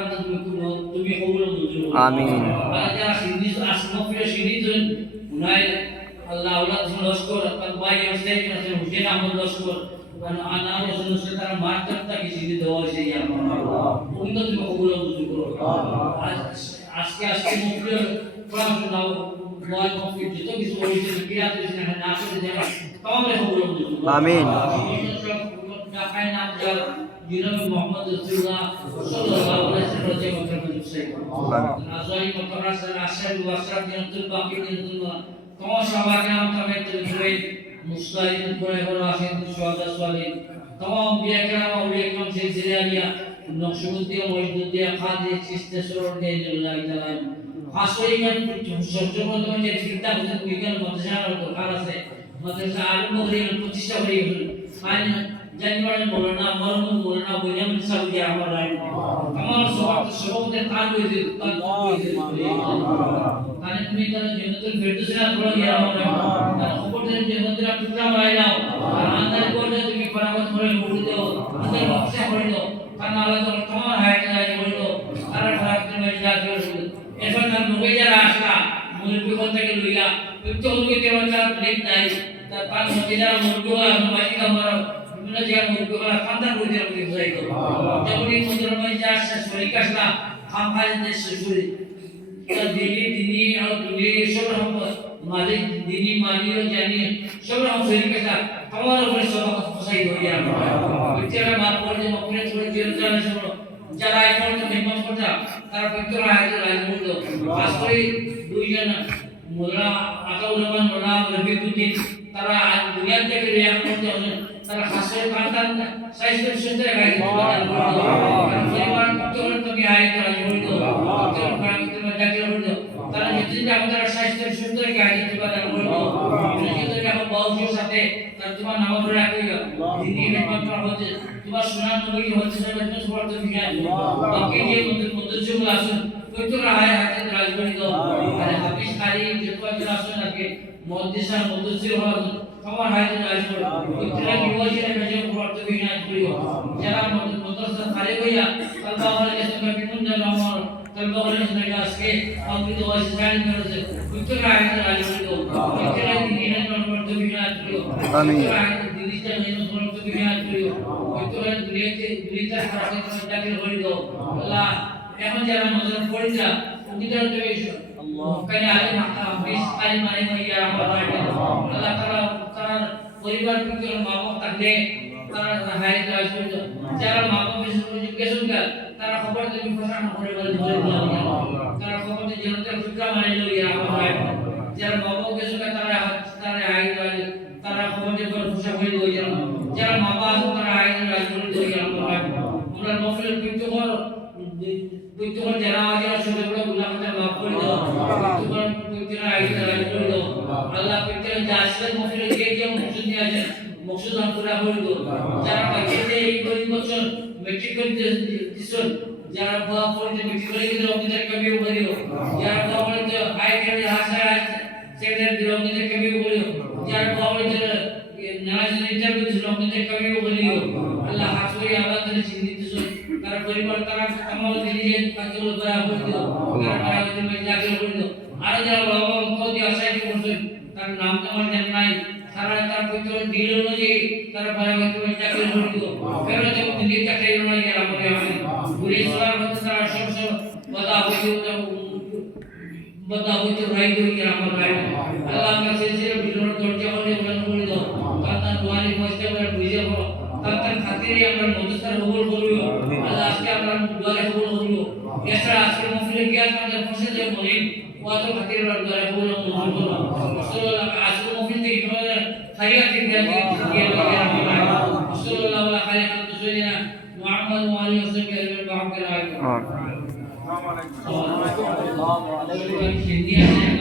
তুমি কবুল মঞ্জুর করো আমিন। আর যারা সিদ্ধি আসনো ফিরে সিদ্ধি জন উনাই আল্লাহ আল্লাহ লস্কর তার ভাই অবস্থায় আছে হুসেন আহমদ লস্কর আনা রসুল তারা মারতাম তাকে সিদ্ধি দেওয়া হয়েছে ইয়া আল্লাহ উনি তুমি কবুল মঞ্জুর করো আজকে মুফতি পড়াশোনা নয় মুফতি যত কিছু হয়েছে কিরাত হয়েছে না আসলে যারা তাহলে কবুল মঞ্জুর করো আমিন। নাকায় নাম যার জিনাব মোহাম্মদ রাসূলুল্লাহ সাল্লাল্লাহু আলাইহি ওয়াসাল্লাম নাজারি মতরাসের আশার ওয়াসরাত দিনাতুল বাকি দিনাতুল্লাহ তোমার সবাইকে নাম তামে তুলে মুস্তাহিদ করে হলো আসেন সুহাদা সালিন तमाम बिया करम और एकम से जिरिया नक्शबंदी और मौजूदी खादी सिस्ते सरोर दे अल्लाह ताला खासोई में সবসময় তোমার যে চিন্তা করতে বিজ্ঞান মতসার দরকার আছে মতসা আলম বলি প্রতিষ্ঠা করি মানে জানিবার বলনা মরম বলনা বলিয়াম সাউদি আমার রাই আমার সবতে তান হইছে তানে তুমি তার জন্নতুল ফেরদৌস না ধরো ইয়া আমার তার খবর দেন জন্নতুল টুকরা মারাই নাও আর আন্দাজ করে তুমি ফরাগত করে মুড়ি দাও তাদের বক্সে করে দাও কারণ আল্লাহ তোমার হায়াতে রাজি করে দাও তারা ফরাগত করে যা করে এখন নাম নবে যারা আসলা মুরব্বি কোন থেকে লইয়া তো মুরব্বি কেমন তার ব্রেক নাই তার মধ্যে যারা মুরব্বি হলো মাঝি কামার বিভিন্ন জায়গায় মুরব্বি হলো খান্দার করে দেওয়া বুঝাই তো যখন এই মুদ্রময় যা আসছে শরীর কাশলা খাম খাই দেশ শুরু দিনী আর দুনিয়া সব রকম মালিক দিনী মালিও জানি সব রকম শরীর কাশলা তোমার উপরে সব ফসাই হয়ে যাবে বিচারা মা পড়ে যে মকরে ছোড়ে জেল জানে সব যারা এখন নির্মাণ করতা তারা পবিত্র আয়াতের রাজমূল্য আজকে দুইজন মোলা আতাউর রহমান মোলা রফিকুদ্দিন তারা দুনিয়া থেকে রিয়াক করতে হবে তারা হাসে কান্তান সাইজের সুন্দর গাইতে পারে কারণ পরিবার পবিত্র তুমি আয়াতের রাজমূল্য পবিত্র পবিত্র ডাকে বলতো তারা যেদিন আমাদের সাইজের সুন্দর গাইতে পারে বলতো যদি আমরা বাউজির সাথে তার তোমার নাম ধরে রাখিও দিনী নির্মাণ করা হচ্ছে তোমার সুনাম নবী হচ্ছে সেটা সমর্থ বিজ্ঞান বাকি যে মধ্যযুগ আসুন পবিত্র আয়াতে রাজমূল্য আর হাফিজ কারি যে পবিত্র আসুন আগে মহাদিসা মধ্যযুগ হওয়া সবার হায়াতে রাজমূল্য পবিত্র বিভাজন যে সমর্থ বিজ্ঞান করিও যারা মধ্যস্থ খালি হইয়া আল্লাহ আলাইহি সাল্লাম বিপুল জানামার কলবা আলাইহি সাল্লাম আজকে অমৃত ওয়াসিদান করেছে পবিত্র আয়াতে রাজমূল্য পবিত্র দিনের সমর্থ বিজ্ঞান করিও আমিন দিনটা নিয়ে সমর্থ বিজ্ঞান করিও পবিত্র দুনিয়াতে হারাতে ডাকে হরি দাও আল্লাহ এখন যারা নজর পড়িতা উকিদার তুমি কানে আলে মাথা বেশ কালি মানে ইয়া আমার আল্লাহ তারা পরিবার থেকে মা বাবা থাকলে তারা হায়াত রাজমূল্য যারা মা বাবা বেশ গেছুনকা তারা খবর তুমি প্রশাসন করে বলে ধরে দিলাম তারা খবর দিয়ে জনতা টুকরা মানে ইয়া আমার যারা মা বাবা গেছুনকা তারা হায়াত তারা খবর দিয়ে প্রশাসন করে দিও যারা মা বাবা আছে তারা হায়াত রাজমূল্য দিয়ে আমরা মফিলের পবিত্র যারা আগে আসলে বড় গুনাহটা মাফ করে দাও পবিত্র আয়াতে রাজমূল্য আল্লাহ পবিত্র জাসের মফিলের যে মকসুদ নিয়ে আছে মকসুদ আমরা করে দাও যারা বাকিতে এই 2 বছর মেট্রিক করে দিছেন যারা বাবা পড়তে মেট্রিক করে গেলে আপনাদের কবি বলিও যারা বাবা পড়তে হাই করে হাসা সেটার দিল আপনাদের কবি বলিও যারা বাবা পড়তে নামাজের ইন্টারভিউ দিছিল আপনাদের কবি বলিও আল্লাহ হাসরে আল্লাহ তাআলা চিন্তিত তারা পরিবার তারা আমাদের দিলে কাজগুলো করা হতো তারা আমাদের মেজাজে হতো আর যারা বাবা কত আশায় করছেন তার নাম তোমার জানা নাই তারা তার পবিত্র দিল অনুযায়ী তারা পরিবার মেজাজে হতো কেবল যে দিলে চাকরি নয় যারা আমাদের পুরো সবার মধ্যে তারা সব বদা হইতে রাই করি আমার ভাই আল্লাহ কাছে যে বিলর দরজা হলে বলেন করে দাও কারণ দুয়ারি মস্তে করে বুঝে বলো তার খাতিরে আমরা মধ্যস্থান কবুল করিও আল্লাহ আজকে আমরা দুয়ারে কবুল করিও এছাড়া আজকে মফিলে গিয়া আমাদের বসে যে বলি কত খাতিরে আমরা দুয়ারে কবুল করিও সাল্লাল্লাহু আজকে মফিল থেকে তোমাদের খাইয়া থেকে গিয়া সাল্লাল্লাহু আলাইহি ওয়াসাল্লাম মুহাম্মদ ওয়া আলিহি ওয়াসাল্লাম আসসালামু আলাইকুম